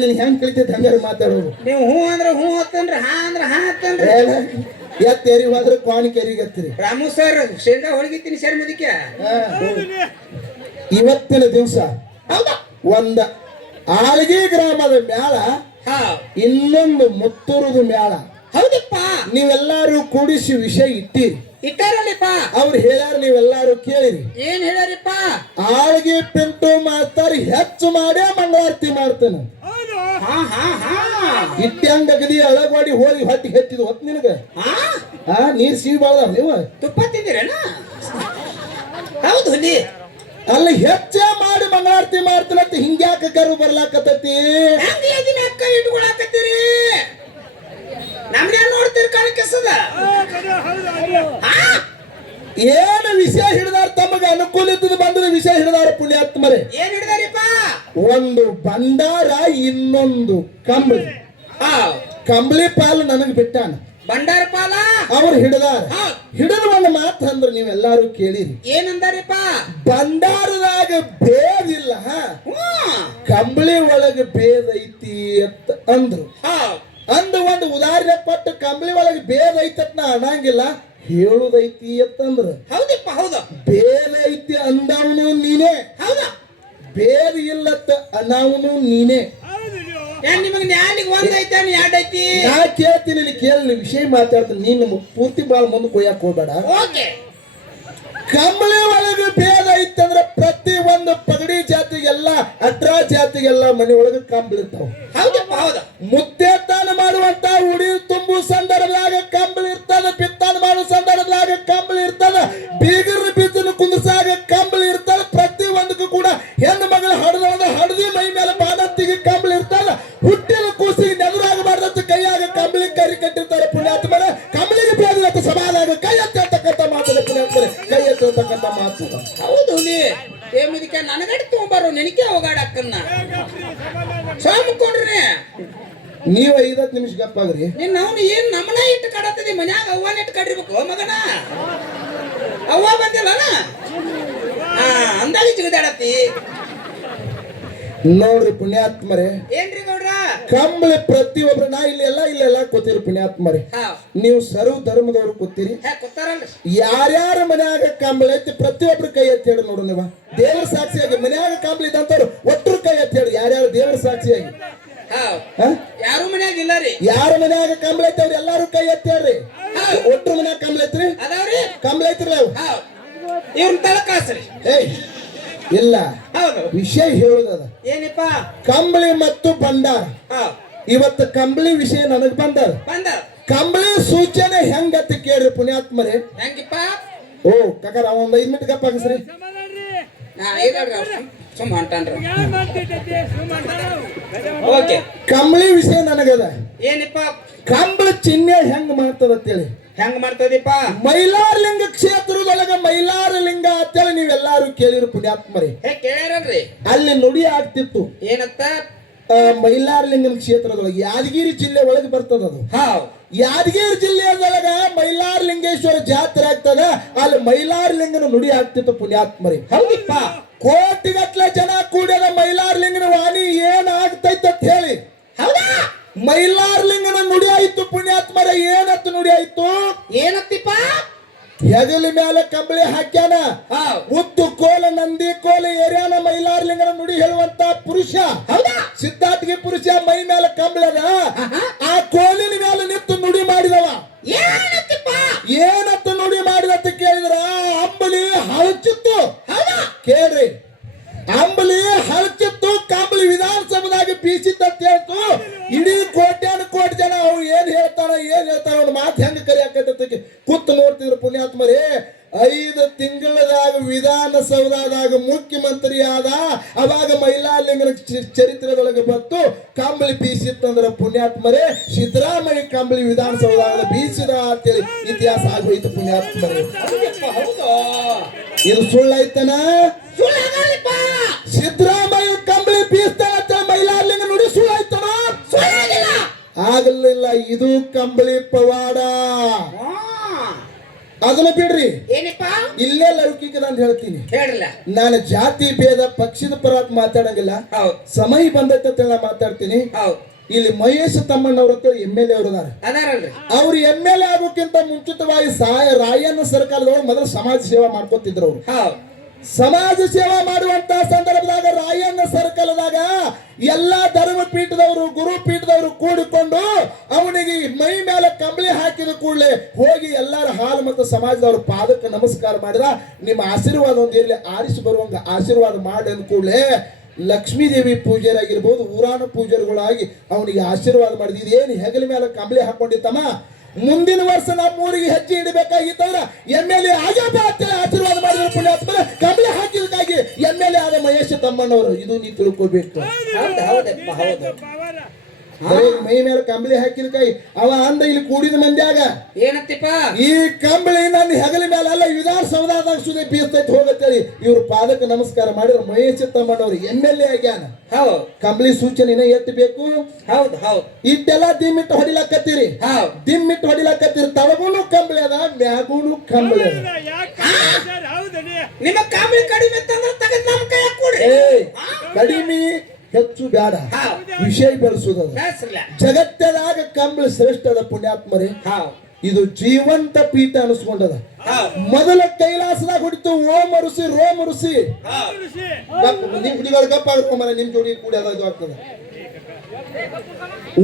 ನಿನ್ ಹೆಂಗ್ ಕಲಿತೈತಿ ಹಂಗಾರ ಮಾತಾಡೋದು ನೀವು ಹೂ ಅಂದ್ರೆ ಹೂ ಹತ್ತನ್ರಿ ಹಾ ಅಂದ್ರೆ ಹಾ ಹತ್ತನ್ರಿ ಎತ್ತೇರಿ ಹೋದ್ರೆ ಕ್ವಾಣಿ ಕೇರಿಗೆ ಹತ್ತಿರಿ ರಾಮು ಸರ್ ಶೇಂಗಾ ಹೊಳಗಿತ್ತೀನಿ ಸರ್ ಮುದಿಕೆ ಇವತ್ತಿನ ದಿವಸ ಒಂದ ಆಳ್ಗಿ ಗ್ರಾಮದ ಮ್ಯಾಲ ಇನ್ನೊಂದು ಮುತ್ತೂರದ ಮ್ಯಾಲ ಹೌದಪ್ಪ ನೀವೆಲ್ಲಾರು ಕೂಡಿಸಿ ವಿಷಯ ಇಟ್ಟಿರಿ ಇಟ್ಟಾರಲ್ಲಿಪ್ಪ ಅವ್ರು ಹೇಳ್ಯಾರ ನೀವೆಲ್ಲಾರು ಕೇಳಿರಿ ಏನ್ ಹೇಳ್ಯಾರಿಪ್ಪ ಆಳ್ಗಿ ಪಿಂಟು ಮಾಸ್ತಾರ ಹೆಚ್ಚು ಮಾಡೇ ಮಂಗಳಾರತಿ ಮಾಡ್ತಾನ ಇಟ್ಟಂಗ ಗದಿ ಅಳಗವಾಡಿ ಹೋಗಿ ಹೊಟ್ಟಿಗೆ ಹತ್ತಿದ್ ಹೊತ್ತು ನಿನಗ ನೀರ್ ಸಿಹಿ ಬಾಳ್ದ ನೀವು ತುಪ್ಪ ತಿಂದಿರೇನ ಹೌದು ಹುಲಿ ಅಲ್ಲ ಹೆಚ್ಚ ಮಾಡಿ ಮಂಗಳಾರತಿ ಮಾಡ್ತಾನಂತ ಹಿಂಗ್ಯಾಕ ಕರು ಬರ್ಲಾಕತ್ತೈತಿ ಅಕ್ಕ ಇಟ್ಕೊಳಕತ್ತೀರಿ ನಮ್ಗೆ ನೋಡ್ತೀರಿ ಕಣ ಕೆಸದ ಏನು ವಿಷಯ ಹಿಡಿದಾರ ತಮಗೆ ಅನುಕೂಲ ಇದ್ದದ್ದು ಬಂದ್ರೆ ವಿಷಯ ಹಿಡಿದಾರ ಪುಣ್ಯಾತ್ಮರೇ. ಏನ್ ಹಿಡಿದಾರಿಪ್ಪ? ಒಂದು ಭಂಡಾರ, ಇನ್ನೊಂದು ಕಂಬಳಿ. ಕಂಬಳಿ ಪಾಲು ನನಗೆ ಬಿಟ್ಟಾನ, ಭಂಡಾರ ಪಾಲ ಅವ್ರು ಹಿಡಿದಾರ. ಹಿಡಿದು ಒಂದು ಮಾತು ಅಂದ್ರೆ ನೀವೆಲ್ಲಾರು ಕೇಳಿರಿ. ಏನಂದಾರಿಪ್ಪ? ಭಂಡಾರದಾಗ ಭೇದಿಲ್ಲ, ಕಂಬಳಿ ಒಳಗೆ ಭೇದ ಐತಿ ಅಂತ ಅಂದ್ರು. ಅಂದು ಒಂದು ಉದಾಹರಣೆ ಕೊಟ್ಟು ಕಂಬಳಿ ಒಳಗೆ ಭೇದ ಐತತ್ ನಾ ಅನ್ನಂಗಿಲ್ಲ, ಹೇಳುದೈತಿ ಅಂತಂದ್ರ. ಹೌದಪ್ಪ, ಹೌದು. ಭೇದ ಐತಿ ಅಂದವನು ನೀನೇ, ಹೌದಾ? ಭೇದ ಇಲ್ಲತ್ತ ಅನ್ನವನು ನೀನೇ. ನಿಮಗೆ ನ್ಯಾಲಿಗೆ ಒಂದೈತೆ ಎರಡೈತಿ? ನಾ ಕೇಳ್ತೀನಿ, ಇಲ್ಲಿ ಕೇಳಿ ವಿಷಯ ಮಾತಾಡ್ತೀನಿ. ನೀನು ಪೂರ್ತಿ ಬಾಳ ಮುಂದೆ ಕೊಯ್ಯಾಕ ಹೋಗ್ಬೇಡ. ಓಕೆ. ಕಂಬಳಿ ಒಳಗೆ ಭೇದ ಐತಂದ್ರ ಪ್ರತಿ ಒಂದು ಪಗಡಿ ಜಾತಿಗೆಲ್ಲ, ಅಟ್ರಾ ಜಾತಿಗೆಲ್ಲ ಮನೆ ಒಳಗೆ ಕಂಬಳಿ ಇರ್ತಾವ. ಹೌದಪ್ಪ, ಹೌದು. ಮುತ್ತೇತಾನ ಮಾಡುವಂತ ಉಡಿ ತುಂಬು ಸಂದರ್ಭದಾಗ ಕಂಬಳಿ ಇರ್ತದ, ಪಿತ್ತಾನ ಮಾಡುವ ಸಂದರ್ಭದಾಗ ಕಂಬಳಿ ಇರ್ತದ, ಬೀಗರ ಬೀಜನ ಕುಂದ್ರಸಾಗ ಕಂಬಳಿ ಇರ್ತದ. ಪ್ರತಿ ಒಂದಕ್ಕೂ ಕೂಡ ಹೆಣ್ಣು ಮಗಳ ಹಡದಿ ಮೈ ಮೇಲೆ ಬಾಣತ್ತಿಗೆ ಕಂಬಳಿ ಇರ್ತದ. ಹುಟ್ಟಿನ ಕೂಸಿಗೆ ನೆದುರಾಗಬಾರ್ದಂತ ಕೈಯಾಗ ಕಂಬಳಿ ಕರಿ ಕಟ್ಟಿರ್ತಾರೆ ಪುಣ್ಯಾತ್ಮರ. ಕಂಬಳಿಗೆ ಬೇಡ ಸಮಾನಾಗ ಕೈ ಎತ್ತಿರ್ತಕ್ಕಂಥ ಮಾತದ ಪುಣ್ಯಾತ್ಮರೆ, ಕೈ ಎತ್ತಿರ್ತಕ್ಕಂಥ ಮಾತು. ಹೌದು. ಇದಕ್ಕೆ ನನಗಡೆ ತಗೊಂಬಾರೋ ನೆನಕೆ ಹೋಗಾಡಕ್ಕನ್ನ ಸೋಮಕೊಂಡ್ರಿ. ನೀವು 5 ನಿಮಿಷ ಗಪ್ಪಾಗ್ರಿ. ನಿನ್ನ ಅವನು ಏನ್ ನಮ್ಮನ ಇಟ್ಟು ಕಡತದಿ, ಮನ್ಯಾಗ ಅವ್ವನ ಇಟ್ಟು ಕಡಿರ್ಬೇಕು ಮಗನ. ಅವ್ವ ಬಂದಿಲ್ಲ ಅಂದಾಗ ಜಿಗದಾಡತಿ ನೋಡ್ರಿ ಪುಣ್ಯಾತ್ಮರೇ. ಏನ್ರಿ ಗೌಡ್ರ? ಕಂಬಳಿ ಪ್ರತಿಯೊಬ್ರು, ನಾ ಇಲ್ಲೆಲ್ಲ ಕೂತೀರಿ ಪುಣ್ಯಾತ್ಮರೇ. ನೀವು ಸರ್ವ ಧರ್ಮದವ್ರು ಕೂತೀರಿ. ಕೂತಾರಲ್ರಿ. ಯಾರ್ಯಾರ ಮನ್ಯಾಗ ಕಂಬಳಿ ಐತಿ ಪ್ರತಿಯೊಬ್ರು ಕೈ ಎತ್ತಿ ಹೇಳಿ ನೋಡು. ನೀವು ದೇವರ ಸಾಕ್ಷಿಯಾಗಿ ಮನ್ಯಾಗ ಕಂಬಳಿ ಇದ್ದಂತವ್ರು ಒಟ್ಟರು ಕೈ ಎತ್ತಿ ಹೇಳಿ. ಯಾರ್ಯಾರು ದೇವರ ಸಾಕ್ಷಿಯಾಗಿ? ಯಾರು ಮನ್ಯಾಗ ಇಲ್ಲ ರೀ. ಯಾರ ಮನ್ಯಾಗ ಕಂಬಳಿ ಐತಿ ಅವ್ರು ಎಲ್ಲಾರು ಕೈ ಎತ್ತಿ ಹೇಳ್ರಿ. ಒಟ್ರು ಮನ್ಯಾಗ ಕಂಬಳಿ ಐತ್ರಿ? ಅದಾವ್ರಿ. ಕಂಬಳಿ ಐತ್ರಿ ಅವು. ಇವ್ರ ತಲೆ ಕಾಸ್ರಿ. ಇಲ್ಲ, ಹೌದು. ವಿಷಯ ಹೇಳುದದ. ಏನಿಪ್ಪ? ಕಂಬಳಿ ಮತ್ತು ಭಂಡಾರ. ಇವತ್ತು ಕಂಬಳಿ ವಿಷಯ ನನಗ್ ಬಂದ. ಕಂಬಳಿ ಸೂಚನೆ ಹೆಂಗತ್ತ ಕೇಳ್ರಿ ಪುಣ್ಯಾತ್ಮರೇ. ಹೆಂಗಿಪ್ಪ? ಓ ಕಾಕಾರ ಒಂದ್ 5 ಮಿನಿಟ್ ಗಪ್ಪ ಹಾಕಿಸ್ರಿ. ಕಂಬಳಿ ವಿಷಯ ನನಗದ. ಏನಿಪ್ಪ? ಕಂಬಳಿ ಚಿಹ್ನೆ ಹೆಂಗ್ ಮಾಡ್ತದ ಅಂತೇಳಿ. ಹೆಂಗ್ ಮಾಡ್ತದಿಪ್ಪ? ಮೈಲಾರಲಿಂಗ ಕ್ಷೇತ್ರದೊಳಗ ಮೈಲಾರಲಿಂಗ ಅಂತೇಳಿ ನೀವೆಲ್ಲಾರು ಕೇಳಿರಿ ಪುಣ್ಯಾತ್ಮರೇ. ಕೇಳ್ಯಾರಲ್ರಿ. ಅಲ್ಲಿ ನುಡಿ ಆಗ್ತಿತ್ತು. ಏನತ್ತ? ಮೈಲಾರಲಿಂಗನ ಕ್ಷೇತ್ರದೊಳಗೆ ಯಾದಗಿರಿ ಜಿಲ್ಲೆ ಒಳಗೆ ಬರ್ತದ ಅದು. ಯಾದಗಿರಿ ಜಿಲ್ಲೆಯೊಳಗ ಮೈಲಾರಲಿಂಗೇಶ್ವರ ಜಾತ್ರೆ ಆಗ್ತದ. ಅಲ್ಲಿ ಮೈಲಾರಲಿಂಗನ ನುಡಿ ಆಗ್ತಿತ್ತು ಪುಣ್ಯಾತ್ಮರೇ. ಹೌದಿಪ್ಪ. ಕೋಟಿಗಟ್ಲೆ ಜನ ಕೂಡಿದ ಮೈಲಾರಲಿಂಗನ ವಾಣಿ ಏನ್ ಆಗ್ತೈತ ಅಂತ ಹೇಳಿ. ಹೌದಾ? ಮೈಲಾರಲಿಂಗನ ನುಡಿ ಆಯ್ತು ಪುಣ್ಯಾತ್ಮರ. ಏನತ್ತು ನುಡಿ ಆಯ್ತು? ಏನತ್ತಿಪ್ಪ? ಹೆಗಲಿ ಮೇಲೆ ಕಂಬಳಿ ಹಾಕ್ಯಾನ, ಉತ್ತು ಕೋಲ ನಂದಿ ಕೋಲ ಏರ್ಯಾನ ಮೈಲಾರಲಿಂಗನ ನುಡಿ ಹೇಳುವಂತ ಪುರುಷ. ಸಿದ್ಧಾರ್ಥಿಗೆ ಪುರುಷ ಮೈ ಮೇಲೆ ಕಂಬಳದ, ಆ ಕೋಲಿನ ಮೇಲೆ ನಿಂತು ನುಡಿ ಮಾಡಿದವ. ಏನತ್ತು ನುಡಿ ಮಾಡಿದಂತ ಕೇಳಿದ್ರ ಅಂಬಲಿ ಹಳಚಿತ್ತು. ಕೇಳ್ರಿ, ಅಂಬಲಿ ಹಳಚಿತ್ತು. ಕಂಬಳಿ ವಿಧಾನಸಭೆದಾಗ ಬೀಸಿದ್ದಂತ ಹೇಳ್ತು. ಇಡೀ ಕೋಟ್ಯಾನು ಕೋಟಿ ಜನ ಅವು ಏನ್ ಹೇಳ್ತಾರ ಅವ್ನ ಮಾತು ಹೆಂಗ ಕರಿಯಾಕೈತಿ ಕೂತು ನೋಡ್ತಿದ್ರು ಪುಣ್ಯಾತ್ಮರೇ. 5 ತಿಂಗಳದಾಗ ವಿಧಾನಸೌಧದಾಗ ಮುಖ್ಯಮಂತ್ರಿ ಆದ. ಅವಾಗ ಮೈಲಾರಲಿಂಗನ ಚರಿತ್ರೆದೊಳಗೆ ಬಂತು ಕಂಬಳಿ ಬೀಸಿತ್ತಂದ್ರ ಪುಣ್ಯಾತ್ಮರೇ ಸಿದ್ದರಾಮಯ್ಯ ಕಂಬಳಿ ವಿಧಾನಸೌಧದಾಗ ಬೀಸಿದ ಅಂತೇಳಿ ಇತಿಹಾಸ ಆಗೋಯ್ತು ಪುಣ್ಯಾತ್ಮರೇ. ಇದು ಸುಳ್ಳೈತನ? ಸಿದ್ದರಾಮಯ್ಯ ಕಂಬಳಿ ಬೀಸ್ತಾನ ಮೈಲಾರಲಿಂಗ ನುಡಿ ಸುಳ್ಳಾಯ್ತನ? ಆಗಲಿಲ್ಲ. ಇದು ಕಂಬಳಿ ಪವಾಡ. ಅದನ್ನ ಬಿಡ್ರಿ. ಏನಿಪ್ಪ? ಇಲ್ಲೇ ಲೌಕಿಕ ನಾನು ಹೇಳ್ತೀನಿ. ಹೇಳಿಲ್ಲ. ನಾನು ಜಾತಿ ಭೇದ ಪಕ್ಷದ ಪರ ಮಾತಾಡಂಗಿಲ್ಲ. ಸಮಯ ಬಂದೈತೆ ಅಂತ ನಾ ಮಾತಾಡ್ತೀನಿ. ಇಲ್ಲಿ ಮಹೇಶ್ ತಮ್ಮಣ್ಣವ್ರ MLA ಅವರು ಅದಾರಲ್ರಿ. ಅವ್ರು MLA ಆಗೋಕ್ಕಿಂತ ಮುಂಚಿತವಾಗಿ ರಾಯಣ್ಣ ಸರ್ಕಾರದೊಳಗೆ ಮೊದಲು ಸಮಾಜ ಸೇವಾ ಮಾಡ್ಕೊತಿದ್ರು ಅವರು. ಸಮಾಜ ಸೇವಾ ಮಾಡುವಂತ ಸಂದರ್ಭದಾಗ ರಾಯಣ್ಣ ಸರ್ಕಲದಾಗ ಎಲ್ಲಾ ಧರ್ಮ ಪೀಠದವರು ಗುರುಪೀಠದವರು ಕೂಡಿಕೊಂಡು ಅವನಿಗೆ ಮೈ ಮೇಲೆ ಕಂಬಳಿ ಹಾಕಿದ ಕೂಡಲೇ ಹೋಗಿ ಎಲ್ಲರ ಹಾಲು ಮತ್ತು ಸಮಾಜದವ್ರ ಪಾದಕ್ಕೆ ನಮಸ್ಕಾರ ಮಾಡಿದ. ನಿಮ್ಮ ಆಶೀರ್ವಾದ ಒಂದು ಇರಲಿ, ಆರಿಸಿ ಬರುವಂಗ ಆಶೀರ್ವಾದ ಮಾಡಿ ಅಂದ ಕೂಡಲೇ ಲಕ್ಷ್ಮೀದೇವಿ ಪೂಜೆರಾಗಿರ್ಬೋದು, ಊರಾಣ ಪೂಜಾರಿಗಳಾಗಿ ಅವನಿಗೆ ಆಶೀರ್ವಾದ ಮಾಡಿದ. ಇದೇನು ಹೆಗಲ ಮೇಲೆ ಕಂಬಳಿ ಹಾಕೊಂಡಿತ್ತಮ್ಮ, ಮುಂದಿನ ವರ್ಷ ನಮ್ಮೂರಿಗೆ ಹೆಜ್ಜೆ ಇಡಬೇಕಾಗಿತ್ತಂದ್ರ MLA ಆಗಪ್ಪ ಅಂತೇಳಿ ಆಶೀರ್ವಾದ ಮಾಡಿದ್ರು ಪುಣ್ಯಾತ್ಮರ. ಕಂಬಳಿ ಹಾಕಿದಕ್ಕಾಗಿ MLA ಆದ ಮಹೇಶ್ ತಮ್ಮಣ್ಣವರು. ಇದು ನೀ ತಿಳ್ಕೋಬೇಕು. ಬರೀ ಮೈ ಮೇಲೆ ಕಂಬಳಿ ಹಾಕಿದ ಕೈ ಅವ ಅಂದ ಇಲ್ಲಿ ಕೂಡಿದ ಮಂದ್ಯಾಗ ಏನಂತಿಪ್ಪ ಈ ಕಂಬಳಿ ನನ್ನ ಹೆಗಲ ಮೇಲೆ ಅಲ್ಲ ವಿಧಾನಸೌಧದಾಗ ಸುದೇ ಬೀಸ್ತೈತಿ ಹೋಗತ್ತೇಳಿ ಇವ್ರ ಪಾದಕ್ಕೆ ನಮಸ್ಕಾರ ಮಾಡಿದ್ರು ಮಹೇಶ್ ತಮ್ಮಣ್ಣವ್ರು MLA ಆಗ್ಯಾನ. ಹೌದು ಕಂಬಳಿ ಸೂಚನೆ ಎತ್ತು ಬೇಕು. ಹೌದು ಹೌದು ಇಟ್ಟೆಲ್ಲ ದಿಮ್ಮಿಟ್ಟು ಹೊಡಿಲಾಕತ್ತೀರಿ. ಹೌದು ದಿಮ್ಮಿಟ್ಟು ಹೊಡಿಲಾಕತ್ತೀರಿ. ತಳಗೂನು ಕಂಬಳಿ ಅದ, ಮ್ಯಾಗೂನು ಕಂಬಳಿ ಅದ. ನಿಮ್ಮ ಕಾಂಬಳಿ ಕಡಿಮೆ ಅಂತಂದ್ರೆ ತಗದ್ ನಮ್ಮ ಕೈ ಕೊಡ್ರಿ. ಕಡಿಮೆ ಹೆಚ್ಚು ಬೇಡ, ವಿಷಯ ಬೆಳೆಸುವುದ. ಜಗತ್ತದಾಗ ಕಂಬಳಿ ಶ್ರೇಷ್ಠದ ಪುಣ್ಯಾತ್ಮರೇ. ಇದು ಜೀವಂತ ಪೀಠ ಅನಿಸ್ಕೊಂಡದ. ಮೊದಲ ಕೈಲಾಸದಾಗ ಹೊಡಿತು ಓಂ ಋಷಿ ರೋಮ ಋಷಿ. ನಿಮ್ ಹುಡುಗರು ಗಪ್ಪ ಆಗ್ಕೊಂಬರ ನಿಮ್ ಜೋಡಿ ಕೂಡಿ ಅದು ಆಗ್ತದೆ.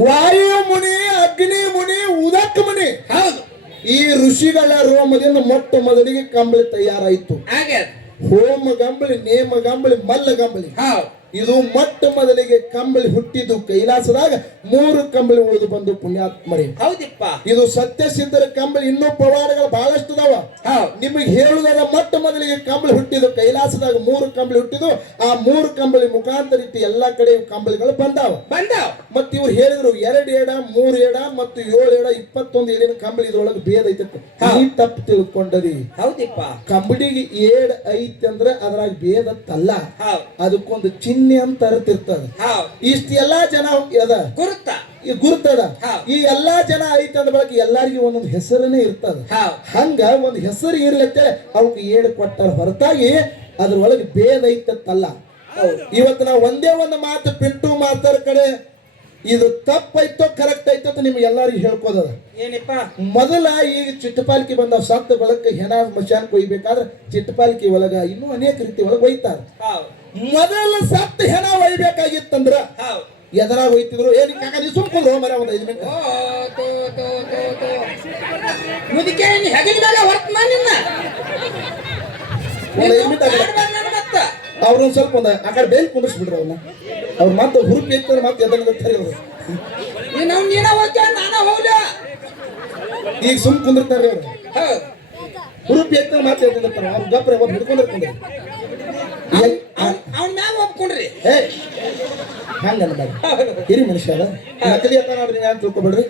ವಾಯು ಮುನಿ, ಅಗ್ನಿ ಮುನಿ, ಉದಕ್ ಮುನಿ. ಹೌದು ಈ ಋಷಿಗಳ ರೋಮದಿಂದ ಮೊಟ್ಟ ಮೊದಲಿಗೆ ಕಂಬಳಿ ತಯಾರಾಯಿತು. ಹೋಮ ಗಂಬಳಿ, ನೇಮ ಗಂಬಳಿ, ಮಲ್ಲ ಗಂಬಳಿ. ಇದು ಮೊಟ್ಟ ಮೊದಲಿಗೆ ಕಂಬಳಿ ಹುಟ್ಟಿದ್ದು ಕೈಲಾಸದಾಗ 3 ಕಂಬಳಿ ಉಳಿದು ಬಂದು ಪುಣ್ಯಾತ್ಮರಿ. ಹೌದಿಪ್ಪ ಇದು ಸತ್ಯ ಸಿದ್ಧರ ಕಂಬಳಿ. ಇನ್ನೂ ಪವಾಡಗಳು ಬಹಳಷ್ಟು ಅದಾವ. ನಿಮಗೆ ಹೇಳುವುದಾದ ಮೊಟ್ಟ ಮೊದಲಿಗೆ ಕಂಬಳಿ ಹುಟ್ಟಿದ್ದು ಕೈಲಾಸದಾಗ 3 ಕಂಬಳಿ ಹುಟ್ಟಿದ್ದು. ಆ 3 ಕಂಬಳಿ ಮುಖಾಂತರ ಇಟ್ಟು ಎಲ್ಲಾ ಕಡೆ ಕಂಬಳಿಗಳು ಬಂದಾವ. ಮತ್ ಇವ್ರು ಹೇಳಿದ್ರು 2 ಏಡ 3 ಏಡ ಮತ್ತು 7 ಏಡ 21 ಏಡಿನ ಕಂಬಳಿ ಇದ್ರೊಳಗೆ ಭೇದ ಐತೆ. ನೀ ತಪ್ಪು ತಿಳ್ಕೊಂಡದಿ. ಹೌದಿಪ್ಪ ಕಂಬಳಿಗೆ 7 ಐತಿ ಅಂದ್ರೆ ಅದ್ರಾಗ ಭೇದ ತಲ್ಲ, ಅದಕ್ಕೊಂದು ಚಿಹ್ನೆ ಅಂತ ಅರ್ತಿರ್ತದ. ಇಷ್ಟೆಲ್ಲಾ ಜನ ಅದ ಗುರುತದ. ಈ ಎಲ್ಲಾ ಜನ ಐತಿ ಅಂದ ಬಳಕ ಎಲ್ಲಾರ್ಗಿ ಒಂದೊಂದು ಹೆಸರನೇ ಇರ್ತದ. ಹಂಗ ಒಂದ್ ಹೆಸರು ಇರ್ಲತ್ತೆ ಅವಕ್ಕೆ 7 ಕೊಟ್ಟಾರ ಹೊರತಾಗಿ ಅದ್ರೊಳಗೆ ಭೇದ ಐತಲ್ಲ. ಇವತ್ತು ನಾವು ಒಂದೇ ಒಂದು ಮಾತು ಪಿಂಟು ಮಾತಾರ ಕಡೆ ಇದು ತಪ್ಪೈತೋ ಕರೆಕ್ಟ್ ಐತೋ ನಿಮ್ಗೆ ಎಲ್ಲಾರಿಗೂ ಹೇಳ್ಕೋದದ. ಮೊದಲ ಈಗ ಚಿಟ್ಟಪಾಲಿಕೆ ಬಂದಾವ. ಸತ್ತ ಬಳಕ ಹೆಣ ಮಶಾನ್ ಕೊಯ್ಬೇಕಾದ್ರೆ ಚಿಟ್ಟಪಾಲಿಕೆ ಒಳಗ ಇನ್ನೂ ಅನೇಕ ರೀತಿ ಒಳಗ ಒಯ್ತಾರ. ಮೊದಲ ಸತ್ತ ಹೆಣ ಒಯ್ಬೇಕಾಗಿತ್ತಂದ್ರ ಎದರಾಗ ಒಯ್ತಿದ್ರು. ಏನ್ ಕಾಕ ನೀವು ಸುಮ್ಕೊಂಡ್ರು ಮರ ಒಂದು 5 ಮಿನಿಟ್ ಅವ್ರೊಂದ್ ಸ್ವಲ್ಪ ಒಂದು ಆ ಕಡೆ ಬೇಲ್ ಕುಂದಿಸ್ಬಿಡ್ರಿ ಅವ್ರನ್ನ. ಅವ್ರು ಮತ್ತೆ ಹುರುಪಿ ಐತಂದ್ರೆ ಮತ್ತೆ ಎದರ್ತಾರೆ ಅವರು. ಈಗ ಸುಮ್ ಕುಂದಿರ್ತಾರೆ ಅವ್ರು. ಹುರುಪಿ ಐತಂದ್ರೆ ಮತ್ತೆ ಎದ್ದಿರ್ತಾರೆ. ಅವ್ರು ಗಪ್ರೆ ಒಬ್ಬ ಹಿಡ್ಕೊಂಡಿರ್ಕೊಂಡ್ರಿ ಒಪ್ಕೊಂಡ್ರಿ. ಹಂಗ ಹಿರಿ ಮನುಷ್ಯ ಅದ. ನಕಲಿ ಅಂತ ನೋಡ್ರಿ, ನೀವು ತಿಳ್ಕೊಬೇಡ್ರಿ.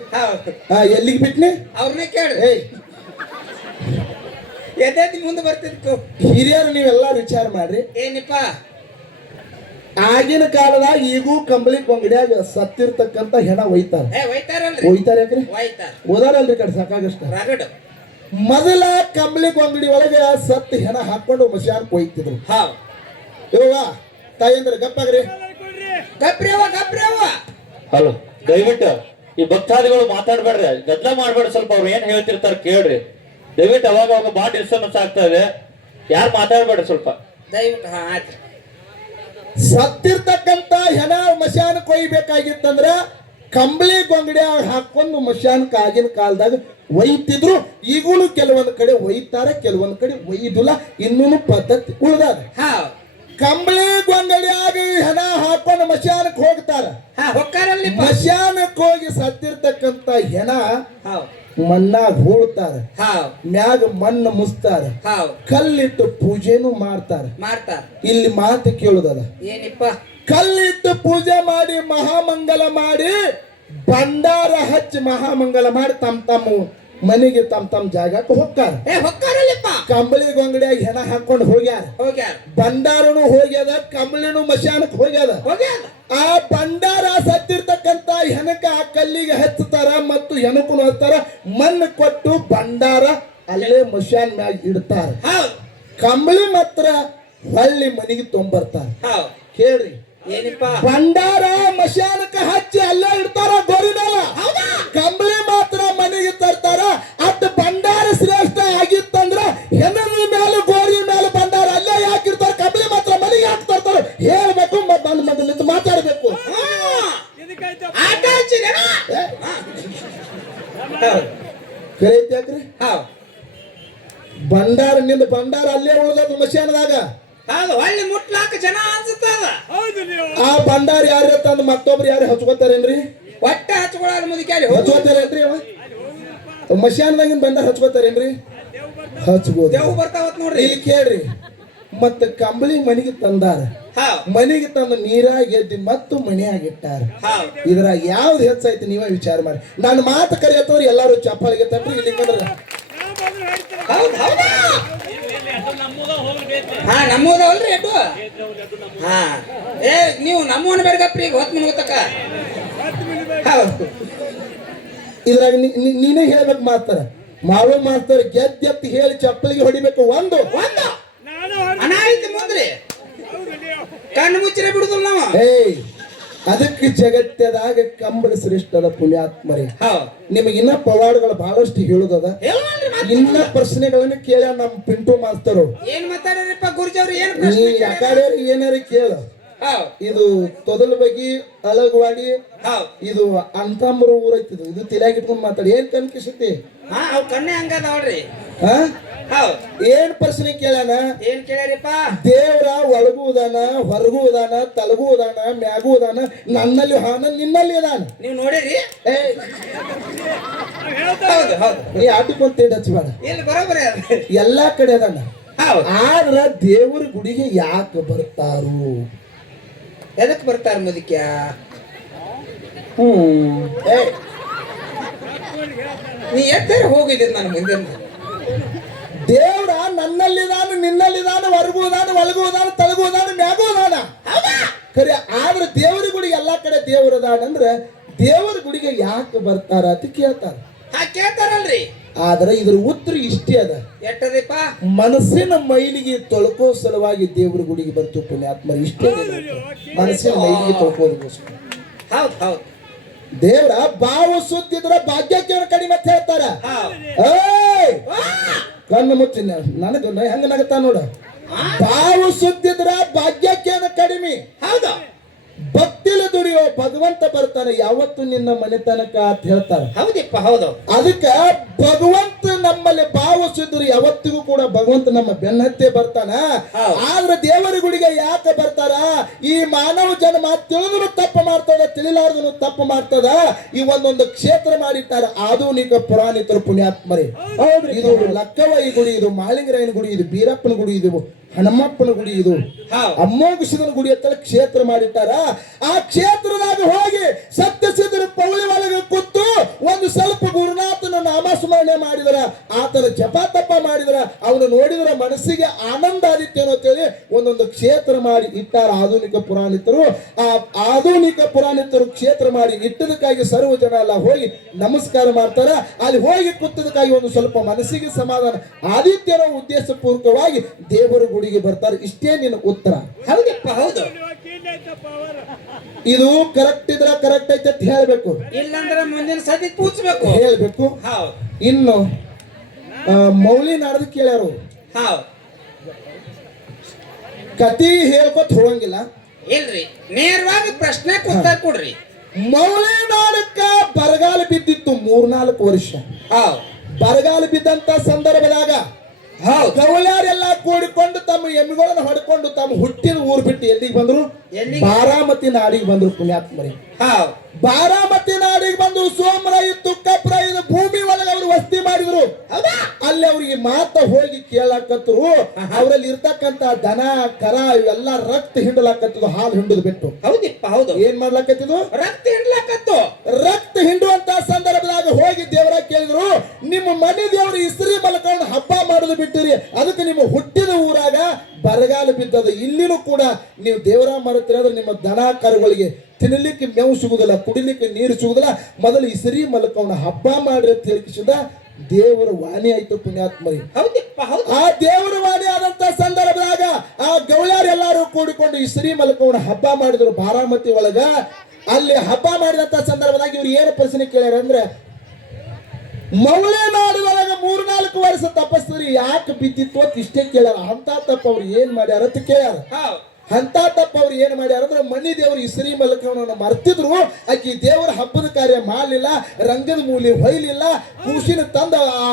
ಎಲ್ಲಿಗೆ ಬಿಟ್ನಿ ಅವ್ರನ್ನೇ ಕೇಳ್ರಿ. ಎದ್ದು ಮುಂದೆ ಬರ್ತಿತ್ತು. ಹಿರಿಯರು ನೀವೆಲ್ಲ ವಿಚಾರ ಮಾಡ್ರಿ. ಏನಿಪ್ಪ ಆಗಿನ ಕಾಲದಾಗ ಈಗೂ ಕಂಬಳಿ ಕೊಂಗಡಿಯಾಗ ಸತ್ತಿರ್ತಕ್ಕಂತ ಹೆಣ ಒಯ್ತಾರ. ಒಯ್ತಾರ ಯಾಕ್ರಿ ಓದಾರಲ್ರಿ ಕಡೆ ಸಾಕಾಗಷ್ಟ. ಮೊದಲ ಕಂಬಳಿ ಕೊಂಗಡಿ ಒಳಗೆ ಸತ್ತು ಹೆಣ ಹಾಕೊಂಡು ಮಶಾನ್ ಕೊಯ್ತಿದ್ರು. ಇವಾಗ ತಾಯಂದ್ರ ಗಪ್ಪಾಗ್ರಿ. ಹಲೋ, ದಯವಿಟ್ಟು ಈ ಭಕ್ತಾದಿಗಳು ಮಾತಾಡ್ಬೇಡ್ರಿ, ಗದ್ದಲ ಮಾಡ್ಬೇಡ್ರಿ. ಸ್ವಲ್ಪ ಅವ್ರು ಏನ್ ಹೇಳ್ತಿರ್ತಾರ ಕೇಳ್ರಿ ದಯವಿಟ್ಟು. ಅವಾಗ ಅವಾಗ ಬಾಳ ಡಿಸ್ಟರ್ಬೆನ್ಸ್ ಆಗ್ತಾ ಇದೆ. ಯಾರು ಮಾತಾಡ್ಬೇಡ್ರಿ ಸ್ವಲ್ಪ ದಯವಿಟ್ಟು. ಸತ್ತಿರ್ತಕ್ಕಂತ ಹೆಣ ಮಶಾನ ಕೊಯ್ಬೇಕಾಗಿತ್ತಂದ್ರ ಕಂಬಳಿ ಗೊಂಗಡಿಯಾಗ ಹಾಕೊಂಡು ಮಶಾನಕ್ಕೆ ಆಗಿನ ಕಾಲದಾಗ ಒಯ್ತಿದ್ರು. ಈಗಲೂ ಕೆಲವೊಂದು ಕಡೆ ಒಯ್ತಾರ, ಕೆಲವೊಂದು ಕಡೆ ಒಯ್ದಿಲ್ಲ. ಇನ್ನೂ ಪದ್ಧತಿ ಉಳ್ದಾರ. ಕಂಬಳಿ ಗೊಂಗಡಿಯಾಗ ಹೆಣ ಹಾಕೊಂಡು ಮಶಾನಕ್ಕೆ ಹೋಗ್ತಾರ. ಮಶಾನಕ್ಕೆ ಹೋಗಿ ಸತ್ತಿರ್ತಕ್ಕಂತ ಹೆಣ ಮಣ್ಣಾಗ ಹೂಳ್ತಾರ, ಮ್ಯಾಗ ಮಣ್ಣು ಮುಸ್ತಾರ, ಕಲ್ಲಿಟ್ಟು ಪೂಜೆನು ಮಾಡ್ತಾರ. ಇಲ್ಲಿ ಮಾತು ಕೇಳುದದ. ಏನಿಪ್ಪ ಕಲ್ಲಿಟ್ಟು ಪೂಜೆ ಮಾಡಿ ಮಹಾಮಂಗಲ ಮಾಡಿ ಭಂಡಾರ ಹಚ್ಚಿ ಮಹಾಮಂಗಲ ಮಾಡಿ ತಮ್ಮ ಮನೆಗೆ ತಮ್ಮ ಜಾಗಕ್ಕೆ ಹೋಗ್ತಾರ. ಕಂಬಳಿ ಗೊಂಗಡಿಯಾಗ ಹೆಣ ಹಾಕೊಂಡು ಹೋಗ್ಯಾರ. ಭಂಡಾರನು ಹೋಗ್ಯದ, ಕಂಬಳಿನು ಮಶಾನಕ್ಕೆ ಹೋಗ್ಯದ. ಆ ಭಂಡಾರ ಸತ್ತಿರ್ತಕ್ಕಂತ ಹೆಣಕ ಆ ಕಲ್ಲಿಗೆ ಹಚ್ಚುತ್ತಾರ ಮತ್ತು ಹೆಣಕು ಹಚ್ತಾರ. ಮಣ್ಣು ಕೊಟ್ಟು ಭಂಡಾರ ಅಲ್ಲೇ ಮಶಾನ್ ಮ್ಯಾಗ ಇಡ್ತಾರ. ಕಂಬಳಿ ಮಾತ್ರ ಹೊಳ್ಳಿ ಮನೆಗೆ ತೊಂಬರ್ತಾರ. ಕೇಳ್ರಿ, ಭಂಡಾರ ಮಶಾನಕ್ಕೆ ಹಚ್ಚಿ ಅಲ್ಲೇ ಇಡ್ತಾರ ಗೋರಿ ಮೇಲೆ. ಕಂಬಳಿ ಮಾತ್ರ ಮನೆಗೆ ತರ್ತಾರ. ಅಟ್ ಭಂಡಾರ ಶ್ರೇಷ್ಠ ಆಗಿತ್ತಂದ್ರ ಹೆಣ್ಣಿನ ಮೇಲೆ ಗೋರಿ ಮೇಲೆ ಭಂಡಾರ ಅಲ್ಲೇ ಯಾಕಿರ್ತಾರ, ಕಂಬಳಿ ಮಾತ್ರ ಮನೆಗೆ ಹಾಕಿ ತರ್ತಾರ. ಹೇಳ್ಬೇಕು, ಬಂದ್ ಮಗನಿಂದ ಮಾತಾಡ್ಬೇಕು. ಕರೀತ್ಯಾಕ್ರಿ ಭಂಡಾರ ನಿಂದ ಭಂಡಾರ ಅಲ್ಲೇ ಉಳ್ದದ ಮಶಾನದಾಗ. ಹೊಳ್ಳಿ ಮುಟ್ಲಾಕ ಜನ ಅನ್ಸುತ್ತದ. ಆ ಭಂಡಾರ ಯಾರು ತಂದು ಮತ್ತೊಬ್ರು ಯಾರು ಹಚ್ಕೋತಾರೇನ್ರಿ? ಹೊಟ್ಟೆ ಹಚ್ಕೊಳ್ಳೋದು ಮುದುಕಿ ಹಚ್ಕೋತಾರೇನ್ರಿ? ಮಶಾನದಾಗಿನ ಭಂಡಾರ ಹಚ್ಕೋತಾರೇನ್ರಿ? ಹಚ್ಬೋದು. ದೇವ್ ಬರ್ತಾವತ್ ನೋಡ್ರಿ. ಇಲ್ಲಿ ಕೇಳ್ರಿ, ಮತ್ತ ಕಂಬಳಿ ಮನೆಗೆ ತಂದಾರ, ಹೌದ್ ಮನೆಗೆ ತಂದು ನೀರಾಗ ಎದ್ದಿ ಮತ್ತು ಮನೆಯಾಗಿಟ್ಟಾರ. ಹೌದ್ ಇದ್ರಾಗ ಯಾವ್ದು ಹೆಚ್ಚಾಯ್ತು ನೀವೇ ವಿಚಾರ ಮಾಡಿ. ನನ್ನ ಮಾತು ಕರೆಯತ್ತವ್ರು ಎಲ್ಲಾರು ಚಪ್ಪಾಳಿಗೆ ತಟ್ರಿ ಇಲ್ಲಿ ಬಂದ್ರ. ಹೌದ್ ಹೌದಾ ಹಾ ನಮ್ಮದವಲ್ರಿ ಎಡ್ಡು ಹಾ ಏ ನೀವು ನಮ್ಮವನ್ನ ಬೇರ್ಗಪ್ರಿ ಈಗ ಹೊತ್ತು ಮುನ್ಗೋತಕ್ಕ ಹೌದು ಇದ್ರಾಗ ನೀನೇ ಹೇಳ್ಬೇಕು ಮಾಸ್ತರ, ಮಾವ ಮಾಸ್ತರ್ ಗೆದ್ದೆತ್ತಿ ಹೇಳಿ ಚಪ್ಪಲಿಗೆ ಹೊಡಿಬೇಕು. ಒಂದು ಒಂದು ಹಣ ಐತಿ ಮುಂದ್ರಿ ಕಣ್ಣು ಮುಚ್ಚಿರ ಬಿಡುದಿಲ್ಲ ನಾವು. ಏಯ್ ಅದಕ್ಕೆ ಜಗತ್ತದಾಗ ಕಂಬಳ ಶ್ರೇಷ್ಠದ ಪುಣ್ಯಾತ್ಮರಿ. ಹೌದ್ ನಿಮಗೆ ಇನ್ನ ಪವಾಡಗಳು ಬಹಳಷ್ಟು ಹೇಳುದದ. ಹೇಳೋಣ್ರಿ ಮತ್ತೆ. ಇನ್ನ ಪ್ರಶ್ನೆಗಳನ್ನ ಕೇಳ ನಮ್ಮ ಪಿಂಟು ಮಾಸ್ತರು. ಏನ್ ಮಾತಾಡ್ರಿಪ್ಪ ಗುರುಜವ್ರು ಏನ್ ನೀ ಪ್ರಶ್ನೆ ಯಾಕಡೆ ಏನಾರ ಕೇಳ. ಹೌದ್ ಇದು ತೊದಲ ಬಗಿ ಅಳಗವಾಡಿ ಹೌದ್ ಇದು ಅಂತಂಬರು ಊರೈತಿದು. ಇದು ತಲೆಯಾಗ ಇಟ್ಕೊಂಡ್ ಮಾತಾಡಿ. ಏನ್ ಕನ್ಕಿಸುತ್ತೆ? ಹಾ ಅವ್ ಕಣ್ಣೆ ಹಂಗದವಳ್ರಿ. ಹಾ ಹೌದ್ ಏನ್ ಪ್ರಶ್ನೆ ಕೇಳಣ? ಏನ್ ಕೇಳ್ಯಾರಿಪ್ಪ? ದೇವ್ರ ಒಳಗುವುದಾನ, ಹೊರಗುವುದಾನ, ತಲಗುವುದಾನ, ಮ್ಯಾಗುವುದಾನ, ನನ್ನಲ್ಲಿ ಹಾನ ನಿನ್ನಲ್ಲಿ ಅದಾನ. ನೀವ್ ನೋಡಿರಿ? ಏ ಹೌದು ಹೌದು ನೀ ಆಟಿಕೊಂತ ಹಚ್ಚಬೇಡ, ಇಲ್ಲಿ ಬರೋಬರಿ ಅದ. ಎಲ್ಲಾ ಕಡೆ ಅದಾನ. ಹೌದ್ ಆದ್ರ ದೇವರ ಗುಡಿಗೆ ಯಾಕೆ ಬರ್ತಾರು? ಎದಕ್ ಬರ್ತಾರ ಮುದಿಕ್ಯ? ಏ ನೀ ಎತ್ತಾರ ಹೋಗಿದ್ದ ನಾನು ಮುಂದೆ ದೇವ್ರ ನನ್ನಲ್ಲಿದಾನ, ನಿನ್ನಲ್ಲಿದಾನ, ಹೊರಗುವುದಾನ, ಒಳಗುವುದಾನ, ತಳಗುವುದಾನ, ಮ್ಯಾಗುವುದಾನ. ಖರೆ ಆದ್ರೆ ದೇವರ ಗುಡಿಗೆ ಎಲ್ಲಾ ಕಡೆ ದೇವರದಾನ ಅಂದ್ರೆ ದೇವರ ಗುಡಿಗೆ ಯಾಕೆ ಬರ್ತಾರ ಅಂತ ಕೇಳ್ತಾರ. ಹಾ ಕೇಳ್ತಾರಲ್ರಿ. ಆದ್ರೆ ಇದ್ರ ಉತ್ತರ ಇಷ್ಟೇ ಅದ. ಎಟ್ಟದಪ್ಪ? ಮನಸ್ಸಿನ ಮೈಲಿಗೆ ತೊಳ್ಕೋ ಸಲುವಾಗಿ ದೇವ್ರ ಗುಡಿಗೆ ಬರ್ತು ಪುಣ್ಯಾತ್ಮರು. ಇಷ್ಟೇ ಮನಸ್ಸಿನ ಮೈಲಿಗೆ ತೊಳ್ಕೋದಕ್ಕೋಸ್ಕರ. ಹೌದ್ ಹೌದ್ ದೇವ್ರ ಬಾವು ಸುತ್ತಿದ್ರ ಭಾಗ್ಯಕ್ಕೆ ಕಡಿಮೆ ಅಂತ ಹೇಳ್ತಾರ. ಹೌದ್ ಏಯ್ ಕಣ್ಣು ಮುಚ್ಚಿ ನನಗ ಹೆಂಗ ನಗತಾ ನೋಡ. ಬಾವು ಸುತ್ತಿದ್ರ ಭಾಗ್ಯಕ್ಕೇನ ಕಡಿಮೆ. ಹೌದು ಭಕ್ತಿಲಿ ದುಡಿಯೋ ಭಗವಂತ ಬರ್ತಾನೆ ಯಾವತ್ತು ನಿನ್ನ ಮನೆತನಕ ಅಂತ ಹೇಳ್ತಾರ. ಹೌದಿಪ್ಪ ಹೌದು. ಅದಕ್ಕ ಭಗವಂತ ನಮ್ಮಲ್ಲಿ ಬಾವು ಸುದ್ದರು ಯಾವತ್ತಿಗೂ ಕೂಡ ಭಗವಂತ ನಮ್ಮ ಬೆನ್ನತ್ತೆ ಬರ್ತಾನ. ಆದ್ರೆ ದೇವರ ಗುಡಿಗೆ ಯಾಕೆ ಬರ್ತಾರ? ಈ ಮಾನವ ಜನ್ಮ ತಿಳಿದ್ರು ತಪ್ಪು ಮಾಡ್ತದ, ತಿಳಿಲಾರ್ದನು ತಪ್ಪು ಮಾಡ್ತದ. ಈ ಒಂದೊಂದು ಕ್ಷೇತ್ರ ಮಾಡಿಟ್ಟಾರ ಆಧುನಿಕ ಪುರಾಣಿತರು ಪುಣ್ಯಾತ್ಮರೇ. ಹೌದ್ರಿ, ಇದು ಲಕ್ಕವೈ ಗುಡಿ, ಇದು ಮಾಳಿಂಗರಾಯನ ಗುಡಿ, ಇದು ಬೀರಪ್ಪನ ಗುಡಿ, ಇದು ಹನುಮಪ್ಪನ ಗುಡಿ, ಇದು ಅಮ್ಮೋಘಿಸದ ಗುಡಿ ಅಂತ ಕ್ಷೇತ್ರ ಮಾಡಿಟ್ಟಾರ. ಆ ಕ್ಷೇತ್ರದಾಗ ಹೋಗಿ ಸತ್ಯಸಿದ್ಧರ ಪೌಳಿ ಒಳಗೆ ಕೂತು ಒಂದು ಸ್ವಲ್ಪ ಗುರುನಾಥನ ನಾಮಸ್ಮರಣೆ ಮಾಡಿದರ, ಆತನ ಜಪ ತಪ ಮಾಡಿದರ, ಅವನು ನೋಡಿದ್ರ ಮನಸ್ಸಿಗೆ ಆನಂದ ಆದಿತ್ತೇನೋ ಅಂತೇಳಿ ಒಂದೊಂದು ಕ್ಷೇತ್ರ ಮಾಡಿ ಇಟ್ಟಾರ ಆಧುನಿಕ ಪುರಾಣಿತರು. ಆ ಆಧುನಿಕ ಪುರಾಣಿತರು ಕ್ಷೇತ್ರ ಮಾಡಿ ಇಟ್ಟದಕ್ಕಾಗಿ ಸರ್ವ ಜನ ಎಲ್ಲ ಹೋಗಿ ನಮಸ್ಕಾರ ಮಾಡ್ತಾರ. ಅಲ್ಲಿ ಹೋಗಿ ಕೂತದಕ್ಕಾಗಿ ಒಂದು ಸ್ವಲ್ಪ ಮನಸ್ಸಿಗೆ ಸಮಾಧಾನ ಆದಿತ್ಯನ ಉದ್ದೇಶ ಪೂರ್ವಕವಾಗಿ ದೇವರ ಗುಡಿಗೆ ಬರ್ತಾರೆ. ಇಷ್ಟೇ ನಿನ್ನ ಉತ್ತರ. ಹೌದಪ್ಪ ಹೌದು. ಇದು ಕರೆಕ್ಟ್ ಇದ್ರ ಕರೆಕ್ಟ್ ಐತೆ ಅಂತ ಹೇಳ್ಬೇಕು, ಇಲ್ಲಂದ್ರೆ ಮುಂದಿನ ಸತಿ ಕೂಚ್ಬೇಕು. ಹೇಳ್ಬೇಕು. ಹೌದ್ ಇನ್ನು ಮೌಲಿ ನಾಡ್ದು ಕೇಳ್ಯಾರು, ಹೌದ್ ಕತಿ ಹೇಳ್ಕೊತ ಹೋಗಂಗಿಲ್ಲ. ಇಲ್ರಿ, ನೇರವಾಗಿ ಪ್ರಶ್ನೆ ಉತ್ತರ ಕೊಡ್ರಿ. ಮೌಲಿ ನಾಡಕ್ಕ ಬರಗಾಲ ಬಿದ್ದಿತ್ತು 3-4 ವರ್ಷ. ಹೌದ್ ಬರಗಾಲ ಬಿದ್ದಂತ ಸಂದರ್ಭದಾಗ ಗೌಳ್ಯಾರೆಲ್ಲ ಕೂಡಿಕೊಂಡು ತಮ್ಮ ಎಮ್ಮಿಗಳನ್ನು ಹೊಡ್ಕೊಂಡು ತಮ್ಮ ಹುಟ್ಟಿದ ಊರ್ ಬಿಟ್ಟು ಎಲ್ಲಿಗೆ ಬಂದ್ರು? ಬಾರಾಮತಿ ನಾಡಿಗೆ ಬಂದ್ರು ಪುಣ್ಯಾತ್ಮರಿ. ಬಾರಾಮತಿ ನಾಡಿಗೆ ಬಂದು ಸೋಮರಾಯ ತುಕ್ಕಪ್ರಾಯದ ಭೂಮಿ ಒಳಗೆ ಅವರು ವಸ್ತಿ ಮಾಡಿದ್ರು. ಅಲ್ಲಿ ಅವ್ರಿಗೆ ಮಾತ ಹೋಗಿ ಕೇಳಾಕತ್ರು. ಅವರಲ್ಲಿ ಇರ್ತಕ್ಕಂತ ದನ ಕರ ಇವೆಲ್ಲ ರಕ್ತ ಹಿಂಡಲಾಕತ್ತಿದ್ದು, ಹಾಲು ಹಿಂಡುದು ಬಿಟ್ಟು. ಹೌದಿಪ್ಪ ಹೌದು. ಏನ್ ಮಾಡ್ಲಾಕತ್ತಿದ್ದು? ರಕ್ತ ಹಿಂಡ್ಲಾಕತ್ತು. ರಕ್ತ ಹಿಂಡುವಂತ ಸಂದರ್ಭದಾಗ ಹೋಗಿ ದೇವರ ಕೇಳಿದ್ರು, ನಿಮ್ಮ ಮನೆ ದೇವರು ಇಸ್ರಿ ಮಲ್ಕೊಂಡು ಹಬ್ಬ ಮಾಡುದು ಬಿಟ್ಟಿರಿ, ಅದಕ್ಕೆ ನಿಮ್ಮ ಹುಟ್ಟಿದ ಊರಾಗ ಬರಗಾಲ ಬಿದ್ದದ. ಇಲ್ಲಿನೂ ಕೂಡ ನೀವು ದೇವರ ಮರೆತಿರೋದ್ರೆ ನಿಮ್ಮ ದನ ಕರುಗಳಿಗೆ ತಿನ್ನಲಿಕ್ಕೆ ಮೇವು ಸಿಗುದಿಲ್ಲ, ಕುಡಿಲಿಕ್ಕೆ ನೀರು ಸಿಗುದಿಲ್ಲ, ಮೊದಲು ಇಸರಿ ಮಲ್ಕೊಂಡ ಹಬ್ಬ ಮಾಡ್ರಿ ಅಂತ ಹೇಳಿಸಿದ ದೇವರ ವಾಣಿ ಆಯ್ತು ಪುಣ್ಯಾತ್ಮರಿ. ಆ ದೇವರ ವಾಣಿ ಆದಂತ ಸಂದರ್ಭದಾಗ ಆ ಗೌಳ್ಯಾರೆಲ್ಲರೂ ಕೂಡಿಕೊಂಡು ಇಸರಿ ಮಲ್ಕೊಂಡ ಹಬ್ಬ ಮಾಡಿದ್ರು ಬಾರಾಮತಿ ಒಳಗ. ಅಲ್ಲಿ ಹಬ್ಬ ಮಾಡಿದಂತ ಸಂದರ್ಭದಾಗ ಇವ್ರು ಏನು ಪ್ರಶ್ನೆ ಕೇಳ್ಯಾರ ಅಂದ್ರೆ, ಮೌಳೆನಾಡು ಒಳಗ 3-4 ವರ್ಷ ತಪಸ್ಸರಿ ಯಾಕೆ ಬಿದ್ದಿತ್ತು ಅಂತ ಇಷ್ಟೇ ಕೇಳ್ಯಾರ. ಅಂತ ತಪ್ಪ ಅವ್ರು ಏನ್ ಮಾಡ್ಯಾರ ಅಂತ ಕೇಳ್ಯಾರ. ಅಂತ ತಪ್ಪ ಅವ್ರು ಏನ್ ಮಾಡ್ಯಾರ ಅಂದ್ರೆ, ಮನಿ ದೇವರು ಇಸರಿ ಮಲ್ಕವನ್ನ ಮರ್ತಿದ್ರು, ಆಕಿ ದೇವರ ಹಬ್ಬದ ಕಾರ್ಯ ಮಾಡಲಿಲ್ಲ, ರಂಗದ ಮೂಲಿ ಹೊಯ್ಲಿಲ್ಲ, ಕೂಸಿನ ತಂದ ಆ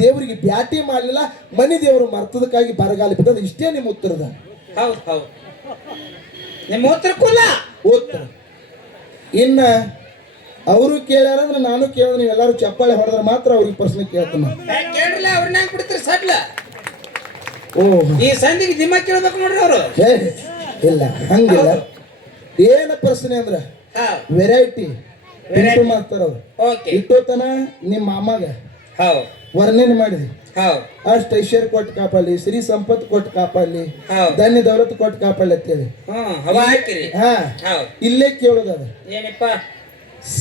ದೇವರಿಗೆ ಬ್ಯಾಟಿ ಮಾಡಲಿಲ್ಲ, ಮನಿ ದೇವರು ಮರ್ತದಕ್ಕಾಗಿ ಬರಗಾಲ ಬಿದ್ದದ. ಇಷ್ಟೇ ನಿಮ್ಮ ಉತ್ತರದ. ಹೌದು ಹೌದು, ನಿಮ್ಮ ಉತ್ತರಕ್ಕೂಲ್ಲ ಉತ್ತರ. ಇನ್ನ ಅವರು ಕೇಳ್ಯಾರ ಅಂದ್ರೆ ನಾನು ಕೇಳಿದ್ರೆ ನೀವೆಲ್ಲರೂ ಚಪ್ಪಾಳೆ ಹೊಡೆದ್ರೆ ಮಾತ್ರ ಅವ್ರಿಗೆ ಪ್ರಶ್ನೆ ಕೇಳ್ತಾನೆ. ಕೇಳಿಲ್ಲ ಅವ್ರನ್ನ ಬಿಡ್ತಾರೆ ಸಡ್ಲ. ಓ ಈ ಸಂಧಿಗೆ ದಿಮ್ಮ ಕೇಳ್ಬೇಕು ನೋಡ್ರಿ ಅವರು. ಹೇ, ಇಲ್ಲ ಹಂಗಿಲ್ಲ. ಏನ ಪ್ರಶ್ನೆ ಅಂದ್ರ ವೆರೈಟಿ ಮಾಡ್ತಾರ ಅವ್ರು. ಓಕೆ. ಇಟ್ಟೋತನ ನಿಮ್ಮ ಮಾಮಾಗ ಹೌದು ವರ್ಣನೆ ಮಾಡಿದ್ವಿ. ಹೌದು ಅಷ್ಟ ಐಶ್ವರ್ಯ ಕೊಟ್ಟು ಕಾಪಾಡಲಿ, ಶ್ರೀ ಸಂಪತ್ತು ಕೊಟ್ಟು ಕಾಪಾಡಲಿ, ಹೌದು. ಧನ್ಯ ದೌಲತ್ ಕೊಟ್ಟು ಕಾಪಾಡಲಿ ಅಂತೇಳಿ. ಹವಾ ಹಾಕಿರಿ. ಹಾ ಹೌದು. ಇಲ್ಲೇ ಕೇಳೋದದ ಏನಪ್ಪ?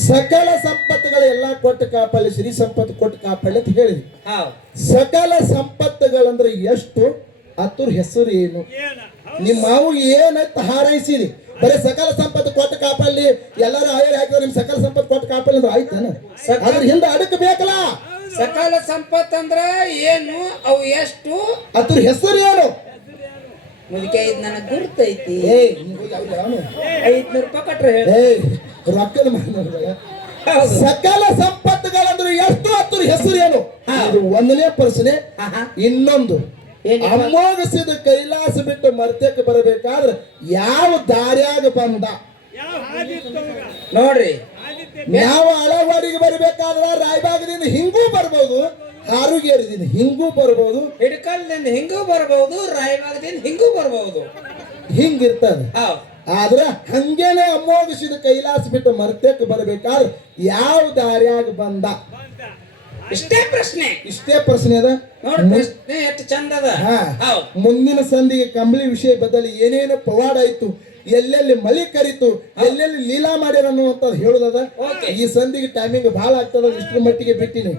ಸಕಲ ಸಂಪತ್ತುಗಳು ಎಲ್ಲಾ ಕೊಟ್ಟು ಕಾಪಾಡಲಿ, ಶ್ರೀ ಸಂಪತ್ತು ಕೊಟ್ಟು ಕಾಪಾಡಲಿ ಅಂತ ಹೇಳಿದ್ವಿ. ಹೌದು. ಸಕಲ ಸಂಪತ್ತುಗಳಂದ್ರೆ ಎಷ್ಟು, ಅದ್ರ ಹೆಸರು ಏನು? ನಿಮ್ಮ ಮಾವು ಏನಂತ ಹಾರೈಸಿರಿ, ಬರೀ ಸಕಲ ಸಂಪತ್ತು ಕೊಟ್ಟು ಕಾಪಾಡಲಿ, ಎಲ್ಲರೂ ಆಯರ್ ಹಾಕಿದ್ರೆ ನಿಮ್ ಸಕಲ ಸಂಪತ್ತು ಕೊಟ್ಟು ಕಾಪಾಡಲಿ ಅಂದ್ರೆ ಆಯ್ತಾನ? ಅದ್ರ ಹಿಂದೆ ಅಡಕ್ ಬೇಕಲ್ಲ. ಸಕಲ ಸಂಪತ್ ಅಂದ್ರ ಏನು, ಅವು ಎಷ್ಟು, ಅದ್ರ ಹೆಸರು ಏನು? ಮುದುಕೆ ಇದು ನನಗೆ ಗುರ್ತೈತಿ. ಏಯ್ 500 ರೂಪಾಯಿ ಕೊಟ್ರೆ ಹೇಳಿ. ಏಯ್ ರೊಕ್ಕದ ಮಾಡ. ಹೌದು. ಸಕಲ ಸಂಪತ್ತುಗಳಂದ್ರೆ ಎಷ್ಟು, ಅದ್ರ ಹೆಸರು ಏನು? ಇದು ಒಂದನೇ ಪ್ರಶ್ನೆ. ಇನ್ನೊಂದು, ಏನಪ್ಪ? ಅಮೋಘಸಿದ ಕೈಲಾಸ ಬಿಟ್ಟು ಮರ್ತಕ್ಕೆ ಬರಬೇಕಾದ್ರೆ ಯಾವ ದಾರ್ಯಾಗ ಬಂದ? ನೋಡ್ರಿ, ನಾವು ಅಳವಾಡಿಗೆ ಬರಬೇಕಾದ್ರೆ ರಾಯಬಾಗದಿಂದ ಹಿಂಗೂ ಬರ್ಬೋದು, ಹಾರುಗೇರಿದಿಂದ ಹಿಂಗೂ ಬರ್ಬೋದು, ಹಿಡ್ಕಲ್ದಿಂದ ಹಿಂಗೂ ಬರ್ಬಹುದು, ರಾಯಬಾಗದಿಂದ ಹಿಂಗೂ ಬರ್ಬಹುದು. ಹಿಂಗಿರ್ತದೆ. ಹೌದು. ಆದ್ರ ಹಂಗೇನೆ ಅಮೋಘಸಿದ ಕೈಲಾಸ ಬಿಟ್ಟು ಮರ್ತಕ್ಕೆ ಬರಬೇಕಾದ್ರೆ ಯಾವ ದಾರ್ಯಾಗ ಬಂದ? ಇಷ್ಟೇ ಪ್ರಶ್ನೆ. ಇಷ್ಟೇ ಪ್ರಶ್ನೆ ಅದ. ನೋಡ್ರಿ ಪ್ರಶ್ನೆ ಎಷ್ಟು ಚಂದ ಅದ. ಹಾ. ಹೌದು. ಮುಂದಿನ ಸಂಧಿಗೆ ಕಂಬಳಿ ವಿಷಯ ಬದಲಿ ಏನೇನು ಪವಾಡ ಆಯ್ತು, ಎಲ್ಲೆಲ್ಲಿ ಮಳಿ ಕರಿತು, ಎಲ್ಲೆಲ್ಲಿ ಲೀಲಾ ಮಾಡ್ಯಾರ ಅನ್ನುವಂಥದ್ದು ಹೇಳುದದ. ಓಕೆ. ಈ ಸಂಧಿಗೆ ಟೈಮಿಂಗ್ ಬಹಳ ಆಗ್ತದ, ಇಷ್ಟ್ರ ಮಟ್ಟಿಗೆ ಬಿಟ್ಟಿನಿ.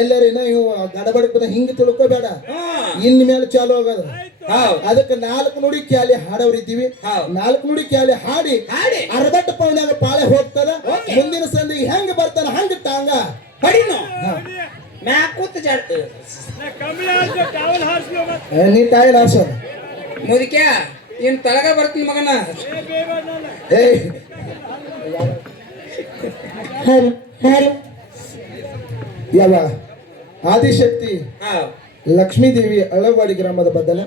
ಎಲ್ಲರ ಇವು ಗಡಬಡಕದ ಹಿಂಗ ತಿಳ್ಕೊಬೇಡ, ಇನ್ ಮೇಲೆ ಚಾಲು ಆಗದ. ಅದಕ್ಕೆ 4 ನುಡಿ ಕ್ಯಾಲಿ ಹಾಡವ್ರಿದ್ದೀವಿ. 4 ನುಡಿ ಕ್ಯಾಲಿ ಹಾಡಿ ಹಾಡಿ ಅರ್ಧಟ್ಟ ಪವನ್ಯಾಗ ಪಾಳೆ ಹೋಗ್ತದ. ಮುಂದಿನ ಸಂಧಿಗೆ ಹೆಂಗ ಬರ್ತಾನ ಹಂಗ ಟಾಂಗ ಹೊಡಿನು. ಮ್ಯಾಕ್ ಕೂತ್ ಜಾಡ್ ನೀ ಟಾಯಿಲ್ ಹಾರ್ಸೋದು. ಮುದುಕ್ಯ ಇನ್ ತಳಗ ಬರ್ತೀನಿ ಮಗನ. ಏಯ್ ಯಾವ ಆದಿಶಕ್ತಿ ಹೌದು. ಲಕ್ಷ್ಮೀದೇವಿ ಅಳವಾಡಿ ಗ್ರಾಮದ ಬದಲ